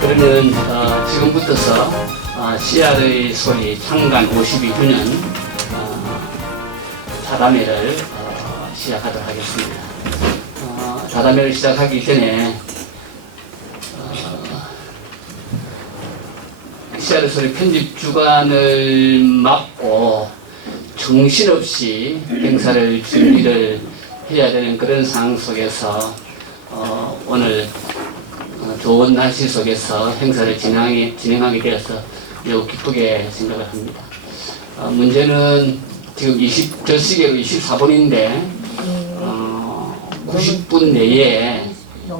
그러면 지금부터서 CR의 소리 창간 52주년 자담회를 시작하도록 하겠습니다. 자담회를 시작하기 전에 CR의 소리 편집 주관을 맡고 정신없이 행사를 준비를 해야 되는 그런 상황 속에서 오늘 좋은 날씨 속에서 행사를 진행하게 되어서 매우 기쁘게 생각을 합니다. 문제는 지금 저 시계로 24분인데 90분 내에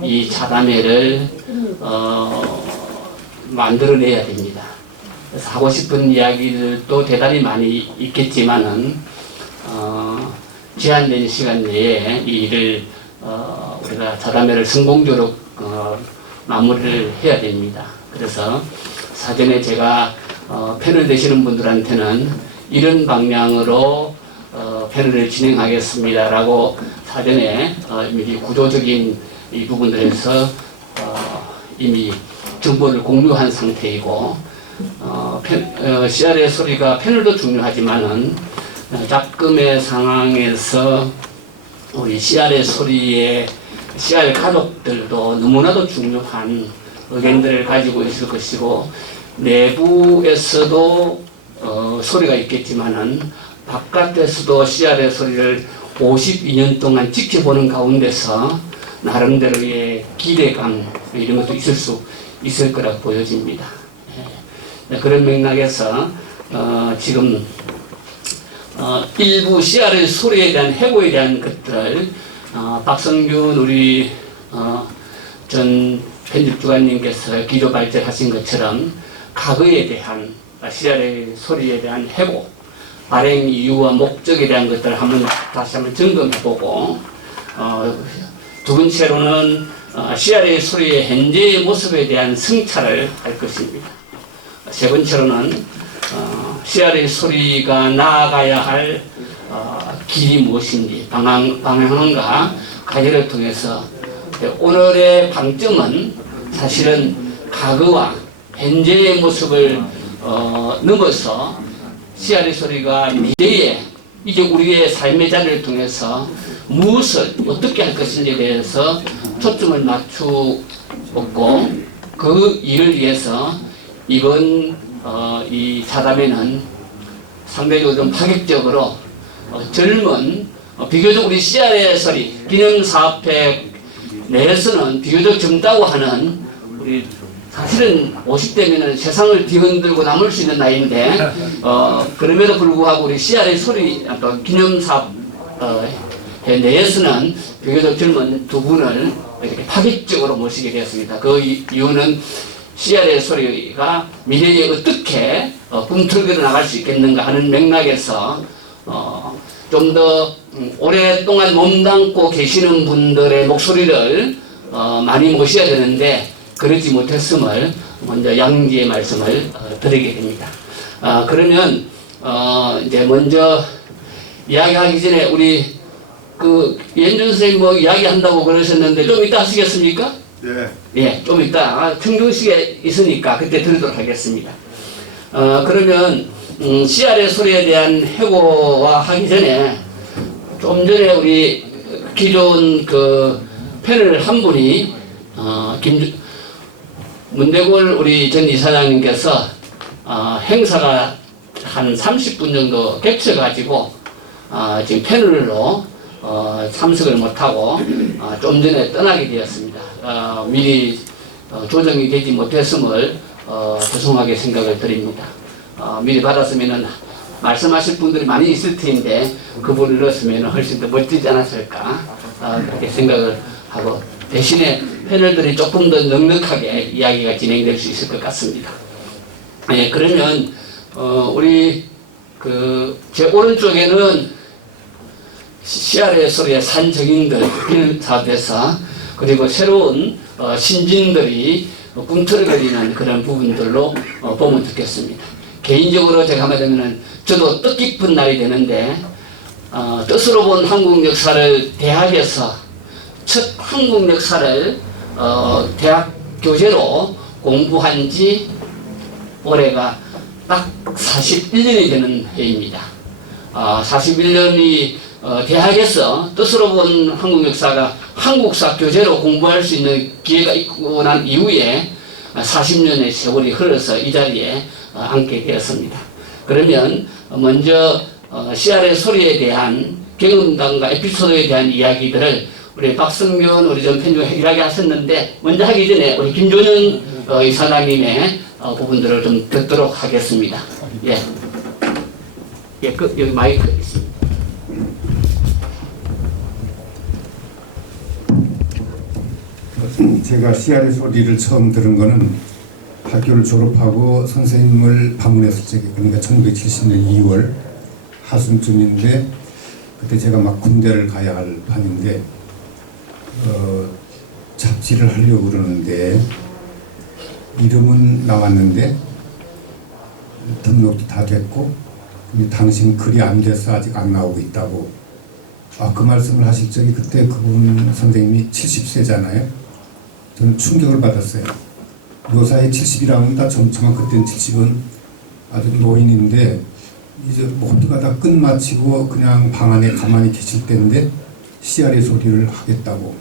이 자담회를 만들어내야 됩니다. 그래서 하고 싶은 이야기들도 대단히 많이 있겠지만은 제한된 시간 내에 이 일을 우리가 자담회를 성공적으로 마무리를 해야 됩니다. 그래서 사전에 제가 패널 되시는 분들한테는 이런 방향으로 패널을 진행하겠습니다라고 사전에 미리 구조적인 이 부분들에서 이미 정보를 공유한 상태이고 CR의 소리가 패널도 중요하지만은 작금의 상황에서 우리 CR의 소리의 CR 가족들도 너무나도 중요한 의견들을 가지고 있을 것이고 내부에서도 소리가 있겠지만은 바깥에서도 CR의 소리를 52년 동안 지켜보는 가운데서 나름대로의 기대감 이런 것도 있을 거라고 보여집니다. 그런 맥락에서 지금 일부 CR의 소리에 대한 해고에 대한 것들을 박성균 우리 전 편집주관님께서 기조 발제하신 것처럼 과거에 대한 CR의 소리에 대한 해고, 발행 이유와 목적에 대한 것들을 다시 한번 점검해보고 두 번째로는 CR의 소리의 현재의 모습에 대한 성찰을 할 것입니다. 세 번째로는 CR의 소리가 나아가야 할 길이 무엇인지 방향과 과제를 통해서 오늘의 방점은 사실은 과거와 현재의 모습을 넘어서 CR의 소리가 미래에 이제 우리의 삶의 자리를 통해서 무엇을 어떻게 할 것인지에 대해서 초점을 맞추고 그 일을 위해서 이번 이 자담회는 상대적으로 좀 파격적으로 젊은 비교적 우리 CR의 소리 기념사업회 내에서는 비교적 젊다고 하는 우리 사실은 50대면은 세상을 뒤흔들고 남을 수 있는 나이인데 그럼에도 불구하고 우리 CR의 소리 기념사업 내에서는 비교적 젊은 두 분을 이렇게 파격적으로 모시게 되었습니다. 그 이유는 CR의 소리가 미래에 어떻게 꿈틀거려 나갈 수 있겠는가 하는 맥락에서 좀 더 오랫동안 몸담고 계시는 분들의 목소리를 많이 모셔야 되는데 그러지 못했음을 먼저 양지의 말씀을 드리게 됩니다. 그러면 이제 먼저 이야기하기 전에 우리 그 연준 선생님 뭐 이야기한다고 그러셨는데 좀 이따 하시겠습니까? 네. 예, 좀 이따 청중식에 있으니까 그때 드리도록 하겠습니다. 그러면 CR의 소리에 대한 해고와 하기 전에 좀 전에 우리 기존 그 패널 한 분이 문대골 우리 전 이사장님께서 행사가 한 30분 정도 겹쳐가지고 지금 패널로 참석을 못하고 좀 전에 떠나게 되었습니다. 미리 조정이 되지 못했음을 죄송하게 생각을 드립니다. 미리 받았으면은 말씀하실 분들이 많이 있을 텐데 그분을 넣었으면 훨씬 더 멋지지 않았을까 그렇게 생각을 하고 대신에 패널들이 조금 더 넉넉하게 이야기가 진행될 수 있을 것 같습니다. 네, 그러면 우리 제 오른쪽에는 CR의 소리의 산증인들 사업에서 그리고 새로운 신진들이 꿈틀거리는 그런 부분들로 보면 좋겠습니다. 개인적으로 제가 하면 저도 뜻깊은 날이 되는데 뜻으로 본 한국 역사를 대학에서 첫 한국 역사를 대학 교재로 공부한 지 올해가 딱 41년이 되는 해입니다. 41년이 대학에서 뜻으로 본 한국 역사가 한국사 교재로 공부할 수 있는 기회가 있고 난 이후에 40년의 세월이 흘러서 이 자리에 앉게 되었습니다. 그러면 먼저 CR의 소리에 대한 경험담과 에피소드에 대한 이야기들을 우리 박성균 우리 전 편집가 이야기하셨는데 먼저 하기 전에 우리 김종현 이사장님의 부분들을 좀 듣도록 하겠습니다. 예, 여기 마이크 있습니다. 제가 CR의 소리를 처음 들은 거는 학교를 졸업하고 선생님을 방문했을 적에, 그러니까 1970년 2월 하순쯤인데, 그때 제가 막 군대를 가야 할 판인데 잡지를 하려고 그러는데 이름은 나왔는데 등록도 다 됐고, 근데 당신 글이 안 돼서 아직 안 나오고 있다고. 그 말씀을 하실 적에 그때 그분 선생님이 70세잖아요. 저는 충격을 받았어요. 묘사에 70이라면 다 젊지만 그때는 70은 아주 노인인데 이제 모두가 다 끝마치고 그냥 방 안에 가만히 계실 때인데 CR의 소리를 하겠다고.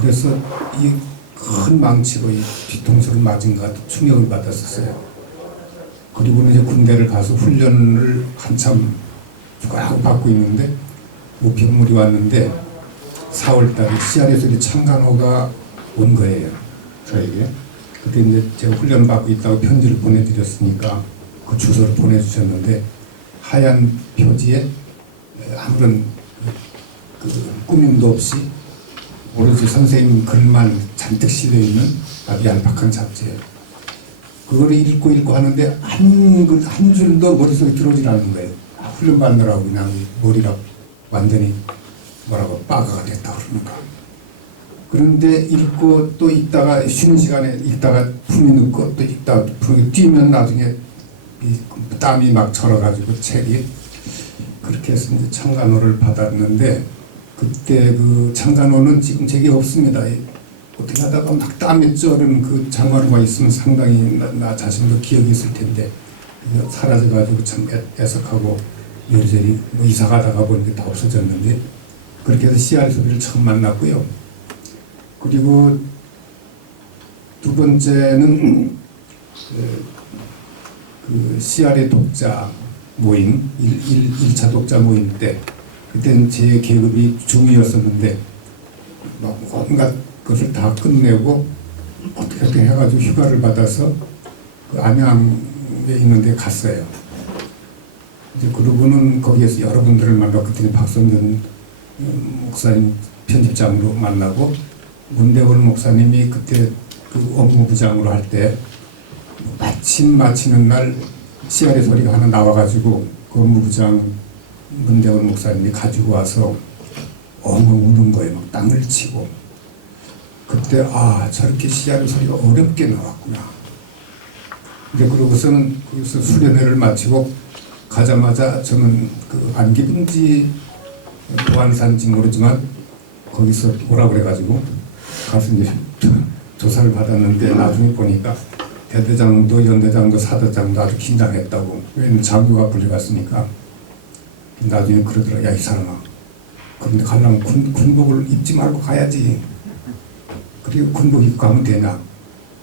그래서 이 큰 망치로 이 뒤통수를 맞은 것 같은 충격을 받았었어요. 그리고는 이제 군대를 가서 훈련을 한참 하고 받고 있는데 우편물이 왔는데 4월달에 CR의 소리 참관호가 온 거예요, 저에게. 그때 이제 제가 훈련 받고 있다고 편지를 보내드렸으니까 그 주소를 보내주셨는데 하얀 표지에 아무런 꾸밈도 없이 오로지 선생님 글만 잔뜩 실려있는 아주 얄팍한 잡지예요. 그거를 읽고 하는데 한 줄도 머릿속에 들어오질 않는 거예요. 훈련 받느라고 그냥 머리가 완전히 뭐라고 빠가가 됐다 그러니까. 그런데 읽고 또 읽다가 쉬는 시간에 읽다가 품이 늦고 또 읽다가 품이 뛰면 나중에 땀이 막 절어가지고 책이 그렇게 해서 이제 참관호를 받았는데, 그때 그 참관호는 지금 제게 없습니다. 어떻게 하다가 막 땀이 쪄는 그 참관호가 있으면 상당히 나 자신도 기억이 있을 텐데 사라져가지고 참 애석하고 여리저리 이사 가다가 보니까 다 없어졌는데, 그렇게 해서 CR 소리를 처음 만났고요. 그리고 두 번째는 그 CR의 독자 모임, 1차 독자 모임 때, 그때는 제 계급이 중위였었는데 막 온갖 것을 다 끝내고 어떻게 해가지고 휴가를 받아서 그 안양에 있는 데 갔어요. 이제 그러고는 거기에서 여러분들을 만나고, 그때는 박성균 목사님 편집장으로 만나고, 문대원 목사님이 그때 그 업무부장으로 할 때 마침 마치는 날 CR의 소리가 하나 나와가지고 그 업무부장 문대원 목사님이 가지고 와서 우는 거예요. 막 땅을 치고. 그때 저렇게 CR의 소리가 어렵게 나왔구나. 근데 그러고서는 거기서 수련회를 마치고 가자마자 저는 그 안 기분지 보안사인지 모르지만 거기서 오라 그래가지고 가서 이제 조사를 받았는데, 나중에 보니까 대대장도 연대장도 사대장도 아주 긴장했다고. 왜냐면 장교가 불려갔으니까. 나중에 그러더라. 야, 이 사람아, 그런데 가려면 군복을 입지 말고 가야지. 그리고 군복 입고 가면 되냐.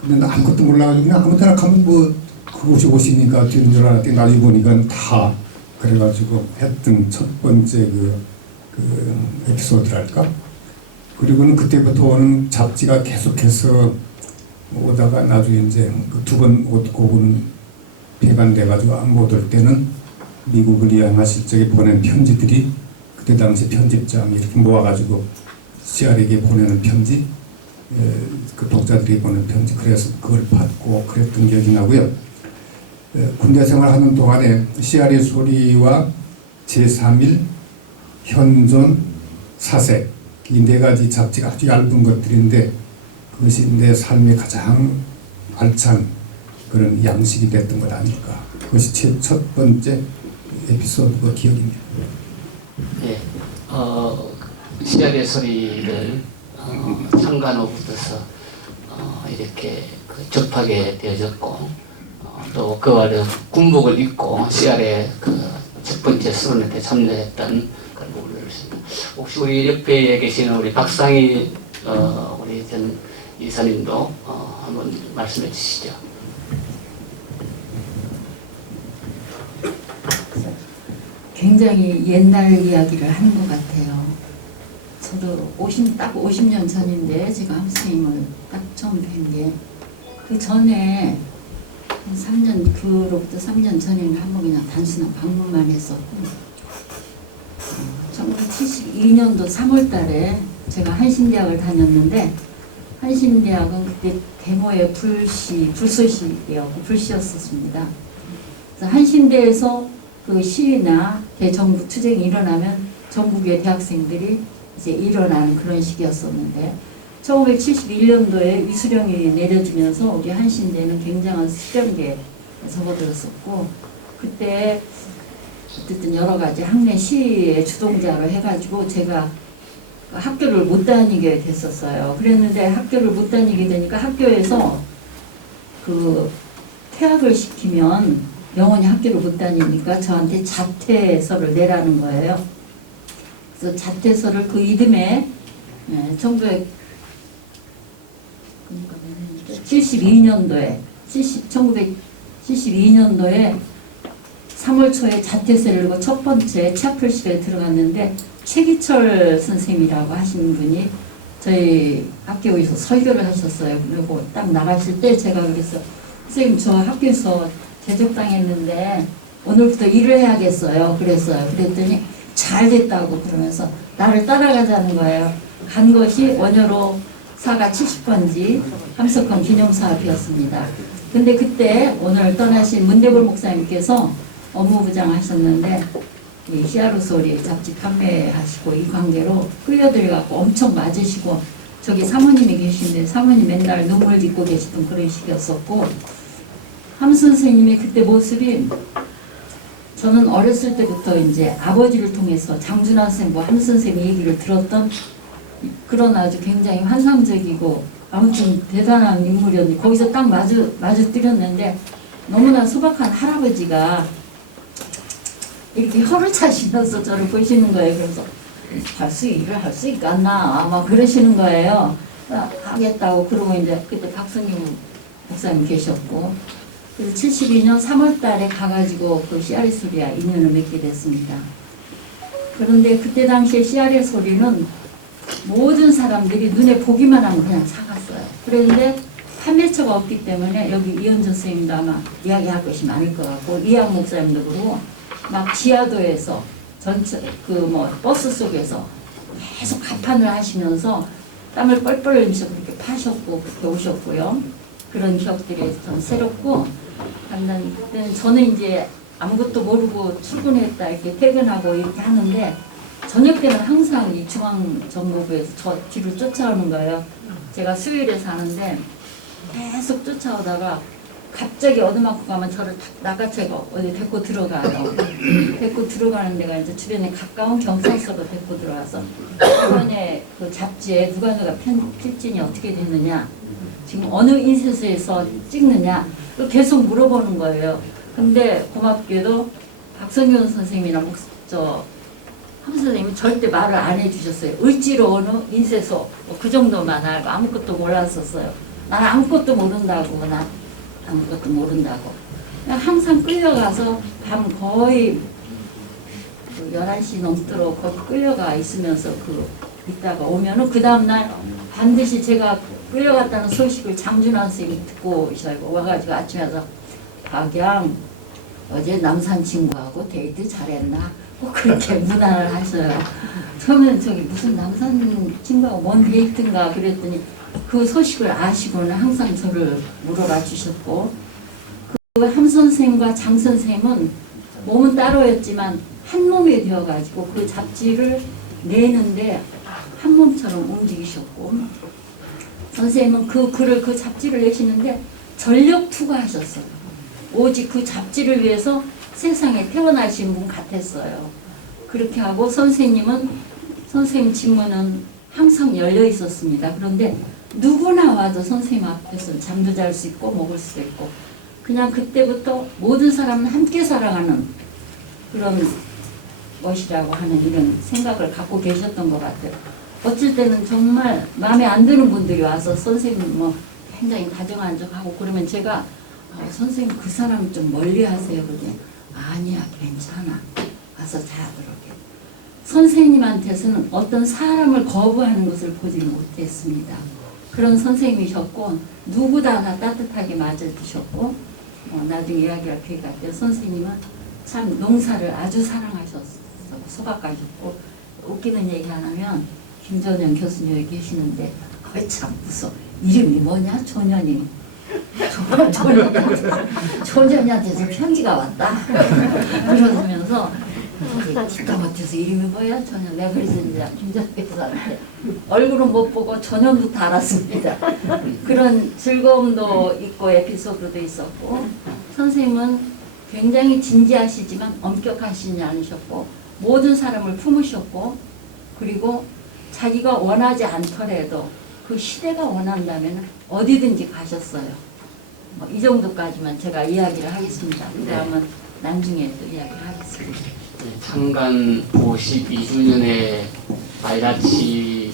근데 나 아무것도 몰라가지고 그냥 아무 데나 가면 뭐 그곳이 옷이니까 되는 줄 알았더니 나중에 보니까 다 그래가지고 했던 첫 번째 그 에피소드랄까. 그리고는 그때부터는 잡지가 계속해서 오다가 나중에 이제 그 두 번 오고는 폐간돼가지고 못 올 때는 미국을 이양하실 적에 보낸 편지들이, 그때 당시 편집장이 이렇게 모아가지고 CR에게 보내는 편지, 그 독자들이 보내는 편지, 그래서 그걸 받고 그랬던 기억이 나고요. 군대 생활하는 동안에 CR의 소리와 제3일, 현존, 사색, 이 네 가지 잡지가 아주 얇은 것들인데 그것이 내 삶의 가장 알찬 그런 양식이 됐던 것 아닐까. 그것이 제 첫 번째 에피소드가 기억입니다. 네, CR의 소리를 참관호부터서 이렇게 접하게 되어졌고 또 그와 군복을 입고 CR의 첫 번째 수련회 참여했던 그런 부분을 있습니다. 혹시 우리 옆에 계시는 우리 박상희 우리 전 이사님도 한번 말씀해 주시죠. 굉장히 옛날 이야기를 하는 것 같아요. 저도 딱 50년 전인데 제가 함수님을 딱 처음 뵌 게 그 전에 한 3년 그로부터 3년 전에는 한번 그냥 단순한 방문만 했었고 1972년도 3월달에 제가 한신대학을 다녔는데 한신대학은 그때 데모의 불소식이었고 불시였었습니다. 그래서 한신대에서 그 시위나 대정부 투쟁이 일어나면 전국의 대학생들이 이제 일어나는 그런 시기였었는데 1971년도에 위수령이 내려지면서 우리 한신대는 굉장한 수련계에 접어들었었고 그때 어쨌든 여러 가지 학내 시위의 주동자로 해가지고 제가 학교를 못 다니게 됐었어요. 그랬는데 학교를 못 다니게 되니까 학교에서 그 퇴학을 시키면 영원히 학교를 못 다니니까 저한테 자퇴서를 내라는 거예요. 그래서 자퇴서를 그 이듬해 1972년도에 3월 초에 자퇴서를 내고 첫 번째 차플실에 들어갔는데 최기철 선생님이라고 하시는 분이 저희 학교에서 설교를 하셨어요. 그리고 딱 나가실 때 제가 그랬어요. 선생님 저 학교에서 대적당했는데 오늘부터 일을 해야겠어요. 그랬더니 잘 됐다고 그러면서 나를 따라가자는 거예요. 간 것이 원효로 사가 70번지 함석헌 기념사업이었습니다. 근데 그때 오늘 떠나신 문대골 목사님께서 업무부장 하셨는데 이 히아로소리 잡지 판매하시고 이 관계로 끌려들여갖고 엄청 맞으시고 저기 사모님이 계신데 사모님 맨날 눈물 딛고 계시던 그런 시기였었고 함 선생님의 그때 모습이 저는 어렸을 때부터 이제 아버지를 통해서 장준환 선생과 함 선생님 얘기를 들었던 그런 아주 굉장히 환상적이고 아무튼 대단한 인물이었는데 거기서 딱 마주 뛰었는데 너무나 소박한 할아버지가 이렇게 혀를 차시면서 저를 보시는 거예요. 그래서 일을 할 수 있겠나 아마 그러시는 거예요. 하겠다고 그러고 이제 그때 박순님 목사님 계셨고 그래서 72년 3월 달에 가가지고 그 씨알의 소리와 인연을 맺게 됐습니다. 그런데 그때 당시에 씨알의 소리는 모든 사람들이 눈에 보기만 하면 그냥 사갔어요. 그런데 판매처가 없기 때문에 여기 이현준 선생님도 아마 이야기할 것이 많을 것 같고 이양 목사님도 그러고 막 지하도에서 전체 버스 속에서 계속 가판을 하시면서 땀을 뻘뻘 흘리면서 그렇게 파셨고 그렇게 오셨고요. 그런 기억들이 좀 새롭고 그때는 저는 이제 아무것도 모르고 출근했다 이렇게 퇴근하고 이렇게 하는데 저녁 때는 항상 이 중앙정보부에서 저 뒤를 쫓아오는 거예요. 제가 수요일에 사는데 계속 쫓아오다가 갑자기 어디만큼 가면 저를 낚아채고 어디 데리고 들어가요. 데리고 들어가는 데가 이제 주변에 가까운 경찰서로 데리고 들어와서 이번에 그 잡지에 누가 필진이 어떻게 됐느냐 지금 어느 인쇄소에서 찍느냐 계속 물어보는 거예요. 근데 고맙게도 박성균 선생님이랑 함 선생님이 절대 말을 안 해주셨어요. 을지로 어느 인쇄소 그 정도만 알고 아무것도 몰랐었어요. 난 아무것도 모른다고 그냥 항상 끌려가서 밤 거의 11시 넘도록 거기 끌려가 있으면서 있다가 오면은 그 다음날 반드시 제가 끌려갔다는 소식을 장준환 선생님이 듣고 오셔고 와가지고 아침에 와서 박양 어제 남산 친구하고 데이트 잘했나? 꼭 그렇게 문안을 하셔요. 처음에는 저기 무슨 남산 친구하고 뭔 데이트인가 그랬더니 그 소식을 아시고는 항상 저를 물어봐 주셨고 그 함 선생과 장 선생은 몸은 따로였지만 한 몸이 되어가지고 그 잡지를 내는데 한 몸처럼 움직이셨고 선생님은 그 잡지를 내시는데 전력 투과하셨어요. 오직 그 잡지를 위해서 세상에 태어나신 분 같았어요. 그렇게 하고 선생님 직무는 항상 열려 있었습니다. 그런데 누구나 와도 선생님 앞에서 잠도 잘 수 있고 먹을 수도 있고 그냥 그때부터 모든 사람은 함께 살아가는 그런 것이라고 하는 이런 생각을 갖고 계셨던 것 같아요. 어쩔 때는 정말 마음에 안 드는 분들이 와서 선생님 뭐 굉장히 다정한척하고 그러면 제가 선생님 그 사람 좀 멀리 하세요. 그러더니 아니야 괜찮아 와서 자 그러게. 선생님한테서는 어떤 사람을 거부하는 것을 보지 못했습니다. 그런 선생님이셨고 누구도 하나 따뜻하게 맞아주셨고 나중에 이야기할 기회가 있대요. 선생님은 참 농사를 아주 사랑하셨어 소박하셨고 웃기는 얘기 하나면 김전영 교수님 여기 계시는데 거의 참 무서워. 이름이 뭐냐? 조년이. 조년이한테서 편지가 왔다. 그러면서 기가 막혀서 이름이 뭐야? 전혀 내가 그래서 이제 김전영 교수한테 얼굴은 못 보고 전년부터 알았습니다. 그런 즐거움도 있고 에피소드도 있었고 선생님은 굉장히 진지하시지만 엄격하시지 않으셨고 모든 사람을 품으셨고 그리고 자기가 원하지 않더라도 그 시대가 원한다면 어디든지 가셨어요. 이 정도까지만 제가 이야기를 하겠습니다. 그다음은 나중에 또 이야기를 하겠습니다. 창간 52주년의 발자취를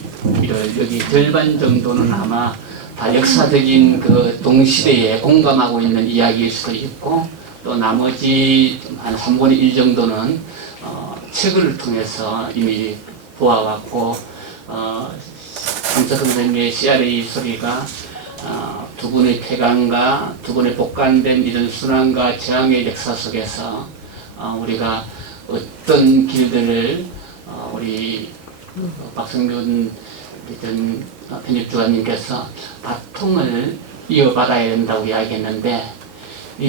여기 절반 정도는 아마 다 역사적인 그 동시대에 공감하고 있는 이야기일 수도 있고 또 나머지 한 3분의 1 정도는 책을 통해서 이미 보아왔고 강석 선생님의 CRA 소리가 두 분의 폐간과 두 분의 복간된 이런 순환과 저항의 역사 속에서 우리가 어떤 길들을 우리 박성균 전 편집주관님께서 바통을 이어받아야 된다고 이야기했는데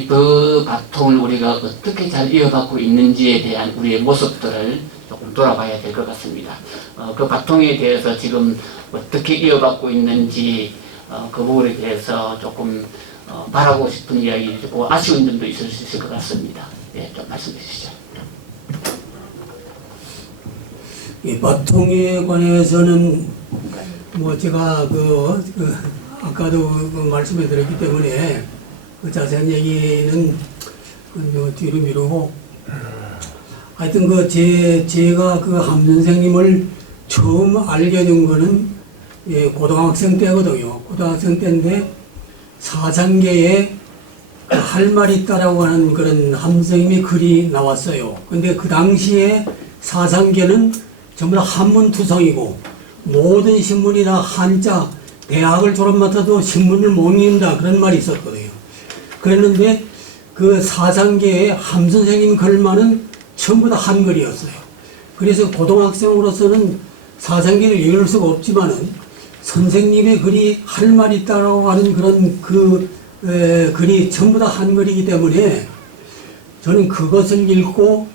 그 바통을 우리가 어떻게 잘 이어받고 있는지에 대한 우리의 모습들을 조금 돌아봐야 될 것 같습니다. 그 바통에 대해서 지금 어떻게 이어받고 있는지 그 부분에 대해서 조금 바라고 싶은 이야기이고 아쉬운 점도 있을 수 있을 것 같습니다. 네, 좀 말씀해 주시죠. 이 바통에 관해서는 뭐 제가 아까도 말씀해 드렸기 때문에 그 자세한 얘기는 뒤로 미루고 하여튼 제가 함 선생님을 처음 알게 된 거는 고등학생 때거든요. 고등학생 때인데 사상계에 할 말이 있다라고 하는 그런 함 선생님의 글이 나왔어요. 근데 그 당시에 사상계는 전부 다 한문투성이고 모든 신문이 다 한자, 대학을 졸업마쳐도 신문을 못 읽는다 그런 말이 있었거든요. 그랬는데 그 사상계에 함 선생님 글만은 전부 다 한글이었어요. 그래서 고등학생으로서는 사상계를 읽을 수가 없지만은 선생님의 글이 할 말이 있다라고 하는 그런 글이 전부 다 한글이기 때문에 저는 그것을 읽고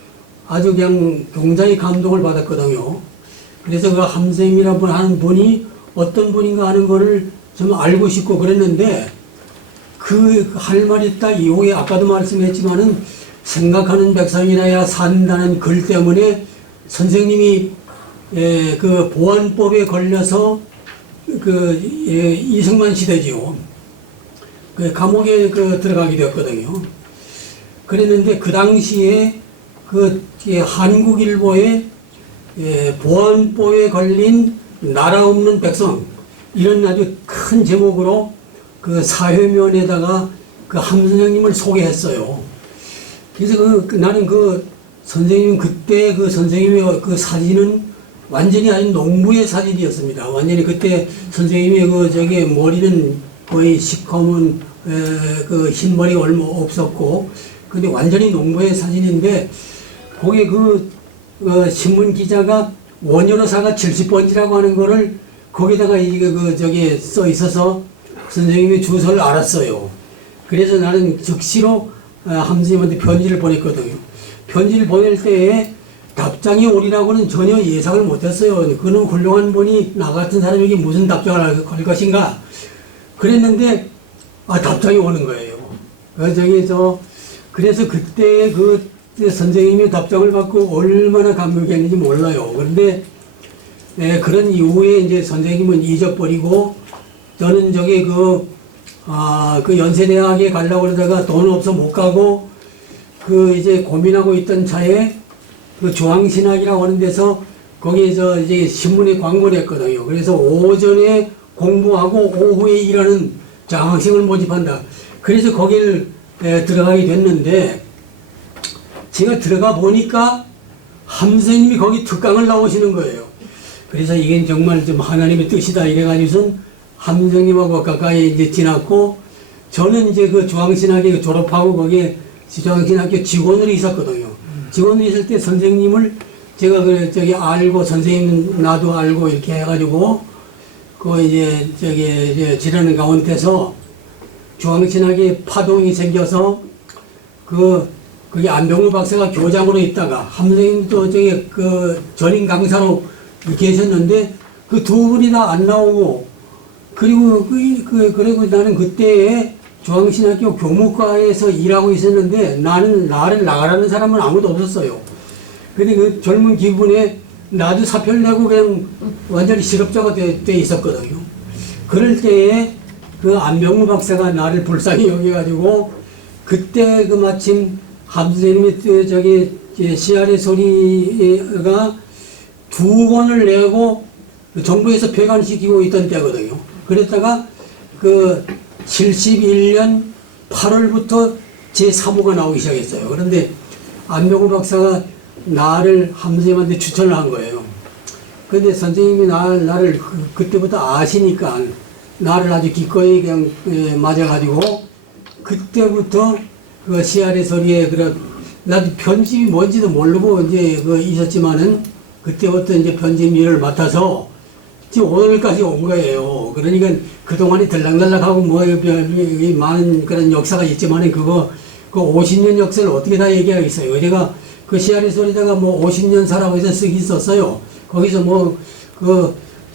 아주 그냥 굉장히 감동을 받았거든요. 그래서 그 함 선생님이라고 하는 분이 어떤 분인가 하는 거를 좀 알고 싶고 그랬는데 그 할 말이 있다 이후에 아까도 말씀했지만은 생각하는 백성이라야 산다는 글 때문에 선생님이 그 보안법에 걸려서 이승만 시대지요. 그 감옥에 들어가게 되었거든요. 그랬는데 그 당시에 한국일보에 보안법에 걸린 나라 없는 백성 이런 아주 큰 제목으로 그 사회면에다가 그 함 선생님을 소개했어요. 그래서 나는 선생님 그때 선생님의 그 사진은 완전히 아닌 농부의 사진이었습니다. 완전히 그때 선생님의 머리는 거의 시커먼 흰머리가 얼마 없었고 근데 완전히 농부의 사진인데 거기에 신문 기자가 원효로사가 70번지라고 하는 거를 거기다가 이게 써 있어서 선생님의 주소를 알았어요. 그래서 나는 즉시로 함 선생님한테 편지를 보냈거든요. 편지를 보낼 때에 답장이 오리라고는 전혀 예상을 못했어요. 그는 훌륭한 분이 나 같은 사람에게 무슨 답장을 할 것인가 그랬는데 답장이 오는 거예요. 그래서 그때 선생님의 답장을 받고 얼마나 감격했는지 몰라요. 그런데 그런 이후에 이제 선생님은 잊어버리고 저는 저기 그 연세대학에 가려고 그러다가 돈 없어 못 가고 그 이제 고민하고 있던 차에 그 중앙신학이라고 하는 데서 거기에서 이제 신문에 광고를 했거든요. 그래서 오전에 공부하고 오후에 일하는 장학생을 모집한다. 그래서 거기를 들어가게 됐는데 제가 들어가 보니까 함 선생님이 거기 특강을 나오시는 거예요. 그래서 이게 정말 좀 하나님의 뜻이다 이래가지고선 함 선생님하고 가까이 이제 지났고 저는 이제 그 중앙신학교 졸업하고 거기에 중앙신학교 직원으로 있었거든요. 직원으로 있을 때 선생님을 제가 저기 알고 선생님 나도 알고 이렇게 해가지고 그 이제 저기 이제 지나는 가운데서 중앙신학에 파동이 생겨서 거기 안병우 박사가 교장으로 있다가 함 선생님도 저기 그 전임 강사로 계셨는데 그 두 분이 다 안 나오고 그리고 그리고 나는 그때에 중앙신학교 교무과에서 일하고 있었는데 나를 나가라는 사람은 아무도 없었어요. 근데 그 젊은 기분에 나도 사표를 내고 그냥 완전히 실업자가 돼 있었거든요. 그럴 때에 그 안병무 박사가 나를 불쌍히 여겨가지고 그때 그 마침 함 선생님이 저기 CR의 소리가 2권을 내고 정부에서 폐간시키고 있던 때거든요. 그랬다가 그 71년 8월부터 제3호가 나오기 시작했어요. 그런데 안병우 박사가 나를 함 선생님한테 추천을 한 거예요. 근데 선생님이 나를 그때부터 아시니까 나를 아주 기꺼이 그냥 맞아가지고 그때부터 그 CR의 소리에 나도 편집이 뭔지도 모르고 이제 있었지만은 그때부터 이제 편집 일을 맡아서 지금 오늘까지 온 거예요. 그러니까 그동안이 들락날락하고 많은 그런 역사가 있지만은 그 50년 역사를 어떻게 다 얘기하겠어요. 제가 그 CR의 소리다가 50년 살아서 쓰기 있었어요. 거기서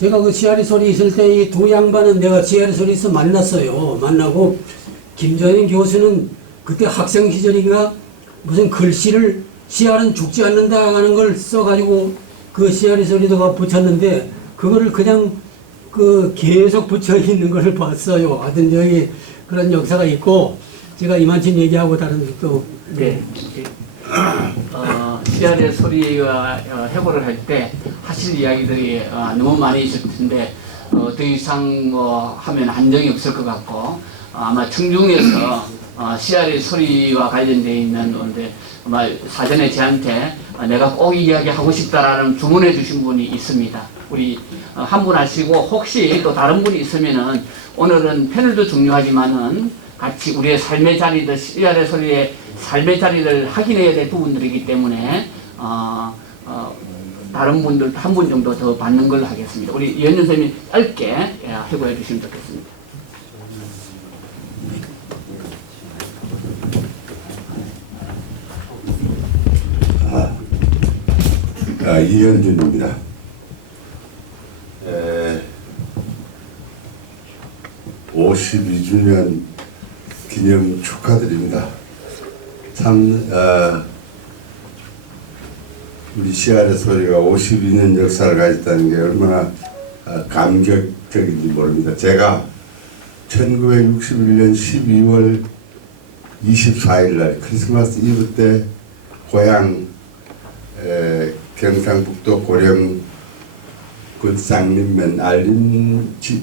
제가 그 CR의 소리 있을 때 이 두 양반은 내가 CR의 소리에서 만났어요. 만나고 김전인 교수는 그때 학생 시절인가 무슨 글씨를 CR은 죽지 않는다 하는 걸 써가지고 그 CR의 소리다가 붙였는데 그거를 그냥 계속 붙여 있는 것을 봤어요. 하여튼 저기 그런 역사가 있고 제가 이만큼 얘기하고 다른 또 네. CR의 소리와 해고를 할 때 하실 이야기들이 너무 많이 있을 텐데 더 이상 하면 한정이 없을 것 같고 아마 청중에서 CR의 소리와 관련되어 있는 아마 사전에 저한테 내가 꼭 이야기하고 싶다라는 주문해 주신 분이 있습니다. 우리 한 분 하시고 혹시 또 다른 분이 있으면은 오늘은 패널도 중요하지만은 같이 우리의 삶의 자리들 CR의 소리의 삶의 자리를 확인해야 될 부분들이기 때문에 다른 분들 한 분 정도 더 받는 걸로 하겠습니다. 우리 이현준 선생님이 짧게 해고해 주시면 좋겠습니다. 이현준입니다. 52주년 기념 축하드립니다. 참 우리 CR의 소리가 52년 역사를 가졌다는 게 얼마나 감격적인지 모릅니다. 제가 1961년 12월 24일 날 크리스마스 이브 때 고향 경상북도 고령 그 쌍림면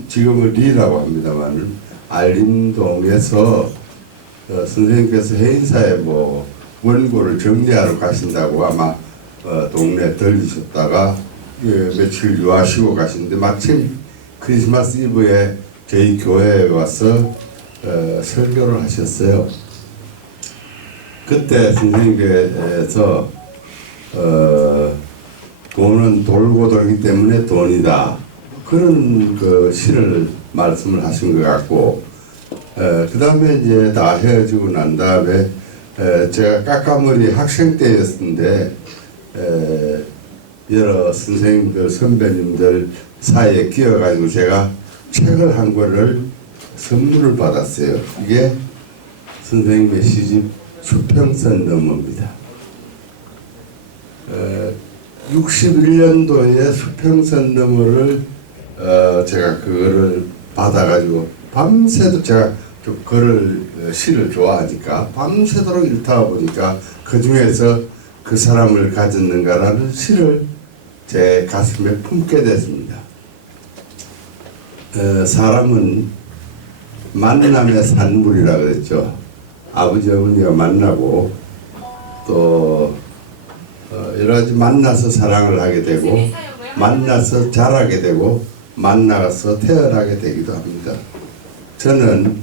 지금은 리라고 합니다만 알림동에서 선생님께서 해인사에 원고를 정리하러 가신다고 아마 동네에 들리셨다가 며칠 유하시고 가시는데 마침 크리스마스 이브에 저희 교회에 와서 설교를 하셨어요. 그때 선생님께서 돈은 돌고 돌기 때문에 돈이다. 그런 시를 말씀을 하신 것 같고, 그 다음에 이제 다 헤어지고 난 다음에, 제가 까까머리 학생 때였는데, 여러 선생님들, 선배님들 사이에 끼어가지고 제가 책을 한 권을 선물을 받았어요. 이게 선생님의 시집 수평선 너머입니다. 61년도에 수평선 너머를 제가 그거를 받아가지고 밤새도 제가 좀 글을 시를 좋아하니까 밤새도록 읽다 보니까 그 중에서 그 사람을 가졌는가라는 시를 제 가슴에 품게 됐습니다. 사람은 만남의 산물이라 그랬죠. 아버지 어머니가 만나고 또 여러 가지 만나서 사랑을 하게 되고 만나서 자라게 되고 만나서 태어나게 되기도 합니다. 저는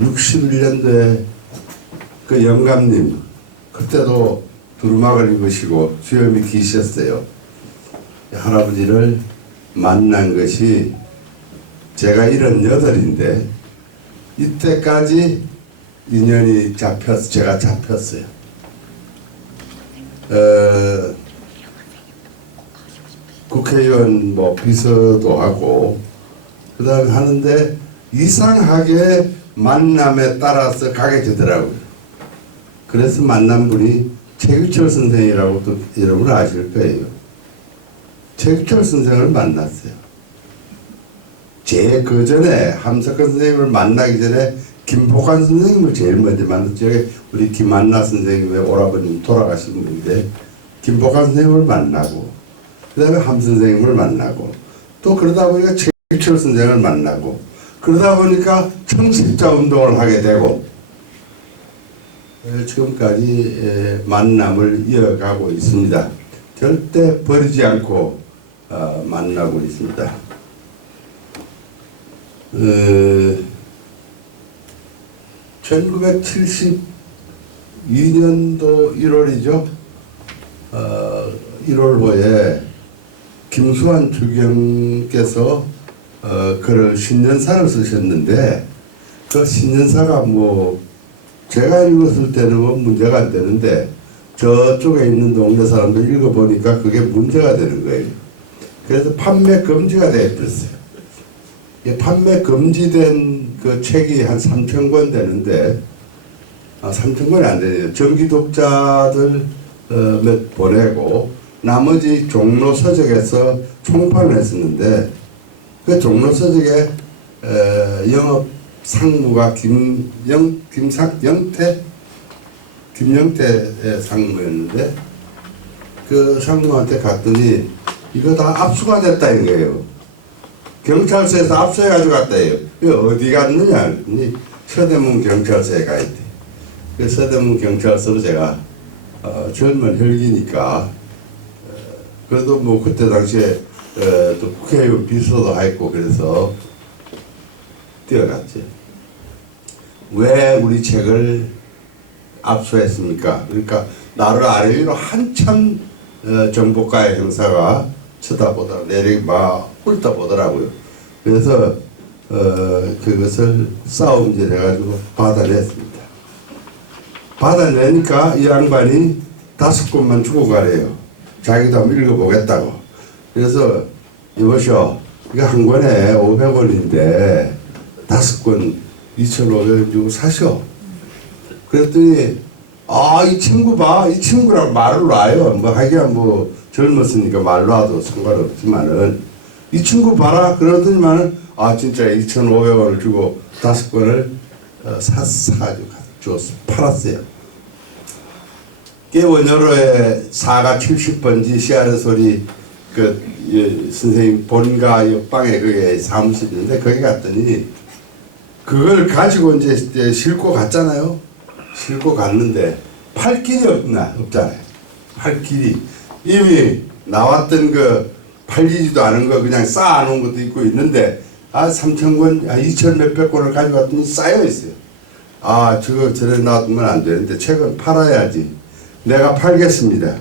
61년도에 그 영감님 그때도 두루마기를 입으시고 수염이 기셨어요. 할아버지를 만난 것이 제가 78인데 이때까지 인연이 제가 잡혔어요. 국회의원 뭐 비서도 하고 그 다음에 하는데 이상하게 만남에 따라서 가게 되더라고요. 그래서 만난 분이 최규철 선생이라고 또 여러분 아실 거예요. 최규철 선생을 만났어요. 제 그 전에 함석헌 선생님을 만나기 전에 김복환 선생님을 제일 먼저 만났죠. 우리 김한나 선생님의 오라버님 돌아가신 분인데 김복환 선생님을 만나고 그 다음에 함 선생님을 만나고 또 그러다 보니까 최규철 선생을 만나고 그러다 보니까 청십자 운동을 하게 되고 지금까지 만남을 이어가고 있습니다. 절대 버리지 않고 만나고 있습니다. 1972년도 1월이죠. 1월호에 김수환 주경께서 글을 신년사를 쓰셨는데 그 신년사가 뭐 제가 읽었을 때는 뭐 문제가 안 되는데 저쪽에 있는 동네 사람들 읽어보니까 그게 문제가 되는 거예요. 그래서 판매 금지가 되어버렸어요. 판매 금지된 그 책이 한 3,000권 되는데 3,000권이 안 되네요. 정기 독자들 몇 보내고 나머지 종로 서적에서 총판을 했었는데 그 종로 서적에 영업 상무가 김영태의 상무였는데 그 상무한테 갔더니 이거 다 압수가 됐다는 거예요. 경찰서에서 압수해가지고 갔다예요. 이거 어디 갔느냐? 서대문 경찰서에 가 있대. 그 서대문 경찰서로 제가 젊은 혈기니까 그래도 뭐 그때 당시에 또 국회의원 비서도 했고 그래서 뛰어갔지. 왜 우리 책을 압수했습니까? 그러니까 나를 아래 위로 한참 정보과의 형사가 쳐다보다가 막 훑어보더라고요. 그래서 그것을 싸움질 해가지고 받아냈습니다. 받아내니까 이 양반이 5권만 주고 가래요. 자기도 한번 읽어보겠다고. 그래서 여보시오, 이거 한 권에 500원인데 5권 2,500원 주고 사시오. 그랬더니 이 친구 봐. 이 친구랑 말을 놔요. 뭐 하기야 뭐 젊었으니까 말 놔도 상관없지만은 이 친구 봐라. 그러더니만은 진짜 2,500원을 주고 5권을 사가지고 줬어. 팔았어요. 깨원여로에 4가 70번지 시아르 소리 선생님 본가 옆방에 그게 사무실이 있는데 거기 갔더니 그걸 가지고 이제 싣고 갔잖아요. 싣고 갔는데 팔 길이 없잖아요. 팔 길이 이미 나왔던 그 팔리지도 않은 거 그냥 쌓아놓은 것도 있고 있는데 3,000권, 2,000 몇백 권을 가져갔더니 쌓여 있어요. 저거 저래 놔두면 안 되는데 책은 팔아야지. 내가 팔겠습니다.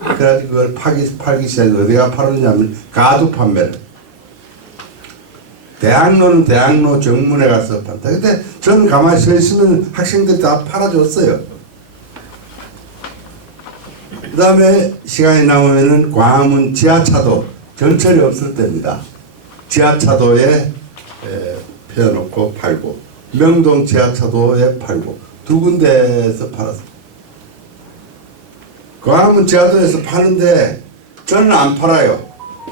그래가지고 그걸 팔기 시작해서 어디가 팔았냐면 가두 판매를. 대학로는 대학로 정문에 가서 판다. 근데 저는 가만히 서 있으면 학생들이 다 팔아줬어요. 그 다음에 시간이 남으면은 광화문 지하차도 전철이 없을 때입니다. 지하차도에 펴놓고 팔고 명동 지하차도에 팔고 두 군데에서 팔았어요. 광화문 지하도에서 파는데 저는 안 팔아요.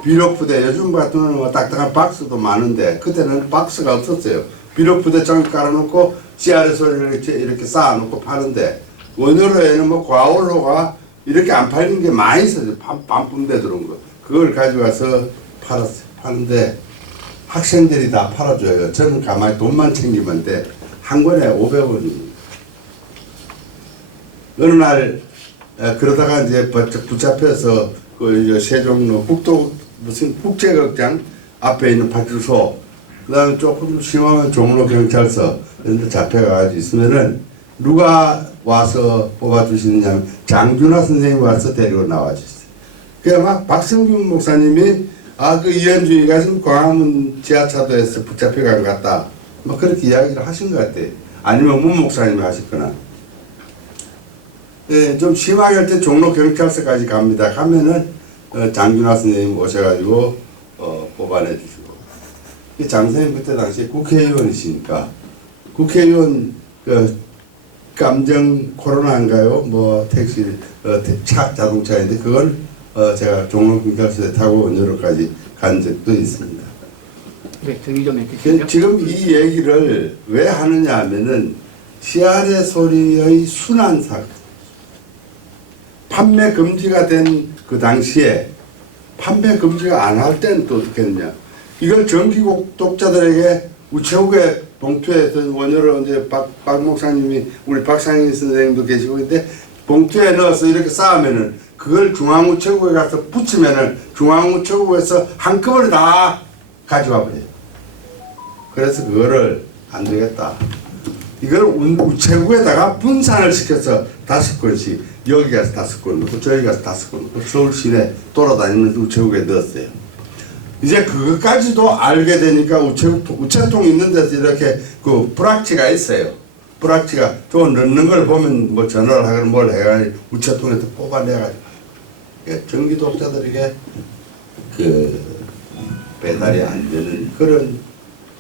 비료푸대 요즘 같은 뭐 딱딱한 박스도 많은데 그때는 박스가 없었어요. 비료푸대 좀 깔아놓고 씨알의 소리를 이렇게 쌓아놓고 파는데 원효로에는 뭐 과올로가 이렇게 안 팔린 게 많이 있어요. 반품돼 들어온 거. 그걸 가져가서 팔았어요. 파는데 학생들이 다 팔아줘요. 저는 가만히 돈만 챙기면 돼. 한 권에 500원입니다. 어느 날 그러다가 이제 붙잡혀서 그 세종로 국도 무슨 국제극장 앞에 있는 파출소, 그다음에 조금 심하면 종로 경찰서 이런 데 잡혀가지고 있으면은 누가 와서 뽑아주시느냐면 장준하 선생님이 와서 데리고 나와주셨어요. 그래 막 박성균 목사님이 그 이현주이가 지금 광화문 지하차도에서 붙잡혀간 것 같다. 막 그렇게 이야기를 하신 것 같아요. 아니면 문 목사님이 하셨거나. 예, 좀 심하게 할 때 종로 경찰서까지 갑니다. 가면은 장준하 선생님 오셔가지고 뽑아내 주시고. 장 선생님 그때 당시에 국회의원이시니까 국회의원 감정 코로나인가요? 뭐 택시 자동차인데 그걸 제가 종로 경찰서에 타고 원효로까지 간 적도 있습니다. 네, 정리 좀 해주시죠. 지금 이 얘기를 왜 하느냐 하면은 씨알의 소리의 순환 사건. 판매 금지가 된 그 당시에 판매 금지가 안 할 때는 또 어떻게 했냐. 이걸 전기국 독자들에게 우체국에 봉투에 원효로 이제 박 목사님이 우리 박상희 선생님도 계시고 있는데 봉투에 넣어서 이렇게 쌓으면은 그걸 중앙우체국에 가서 붙이면은 중앙우체국에서 한꺼번에 다 가져와 버려요. 그래서 그거를 안 되겠다. 이걸 우체국에다가 분산을 시켜서 5건씩 여기 가서 5건 넣고 저기 가서 5건 넣고 서울 시내 돌아다니면서 우체국에 넣었어요. 이제 그것까지도 알게 되니까 우체통 있는 데서 이렇게 그 뿌락지가 있어요. 뿌락지가 좀 넣는 걸 보면 뭐 전화를 하거나 뭘 해가지고 우체통에서 뽑아내가지고 전기독자들에게 그 배달이 안 되는 그런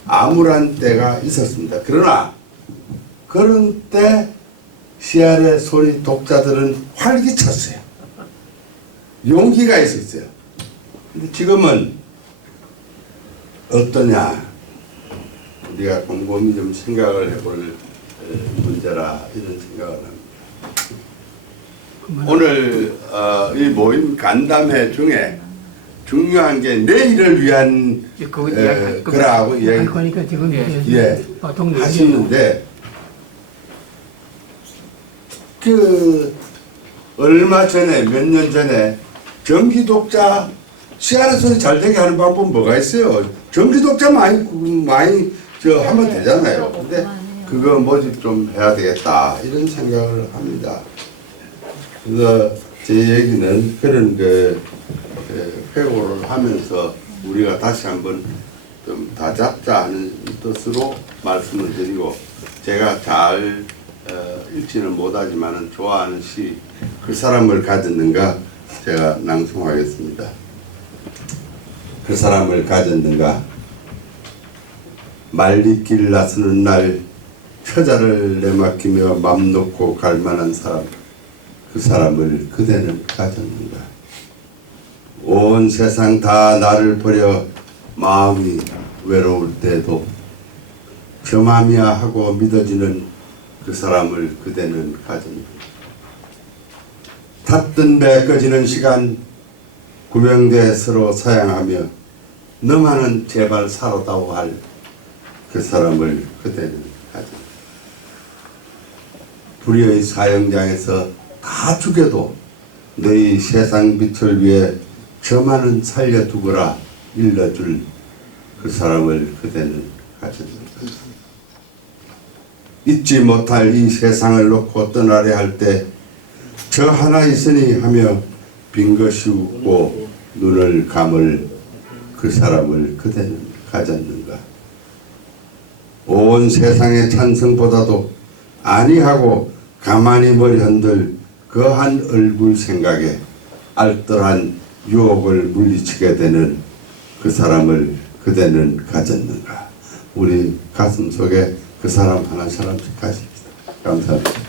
암울한 때가 있었습니다. 그러나 그런 때 씨알의 소리 독자들은 활기찼어요. 용기가 있었어요. 근데 지금은 어떠냐? 우리가 곰곰이 좀 생각을 해볼 문제라 이런 생각을 합니다. 오늘 이 모임 간담회 중에 중요한 게 내일을 위한 그라고 이야기 그러니까 지금 하시는데 그 얼마 전에 몇 년 전에 전기독자 씨알의 소리 잘 되게 하는 방법 뭐가 있어요? 전기독자 많이 하면 되잖아요. 근데 그거 모집 좀 해야 되겠다 이런 생각을 합니다. 그래서 제 얘기는 그런 회고를 하면서 우리가 다시 한번 좀 다잡자 하는 뜻으로 말씀을 드리고 제가 잘 읽지는 못하지만 좋아하는 시 그 사람을 가졌는가 제가 낭송하겠습니다. 그 사람을 가졌는가 말리길 나서는 날 처자를 내맡기며 맘 놓고 갈 만한 사람 그 사람을 그대는 가졌는가 온 세상 다 나를 버려 마음이 외로울 때도 저 맘이야 하고 믿어지는 그 사람을 그대는 가졌는가 탔던 배 꺼지는 시간 구명대 서로 사양하며 너만은 제발 살아다오 할 그 사람을 그대는 가졌는가 불의의 사형장에서 다 죽여도 너희 세상 빛을 위해 저만은 살려두거라 일러줄 그 사람을 그대는 가졌는가 잊지 못할 이 세상을 놓고 떠나려 할 때 저 하나 있으니 하며 빈 것이 웃고 눈을 감을 그 사람을 그대는 가졌는가 온 세상의 찬성보다도 아니하고 가만히 머리 흔들 그 한 얼굴 생각에 알뜰한 유혹을 물리치게 되는 그 사람을 그대는 가졌는가 우리 가슴 속에 그 사람 하나씩 가십시다. 감사합니다.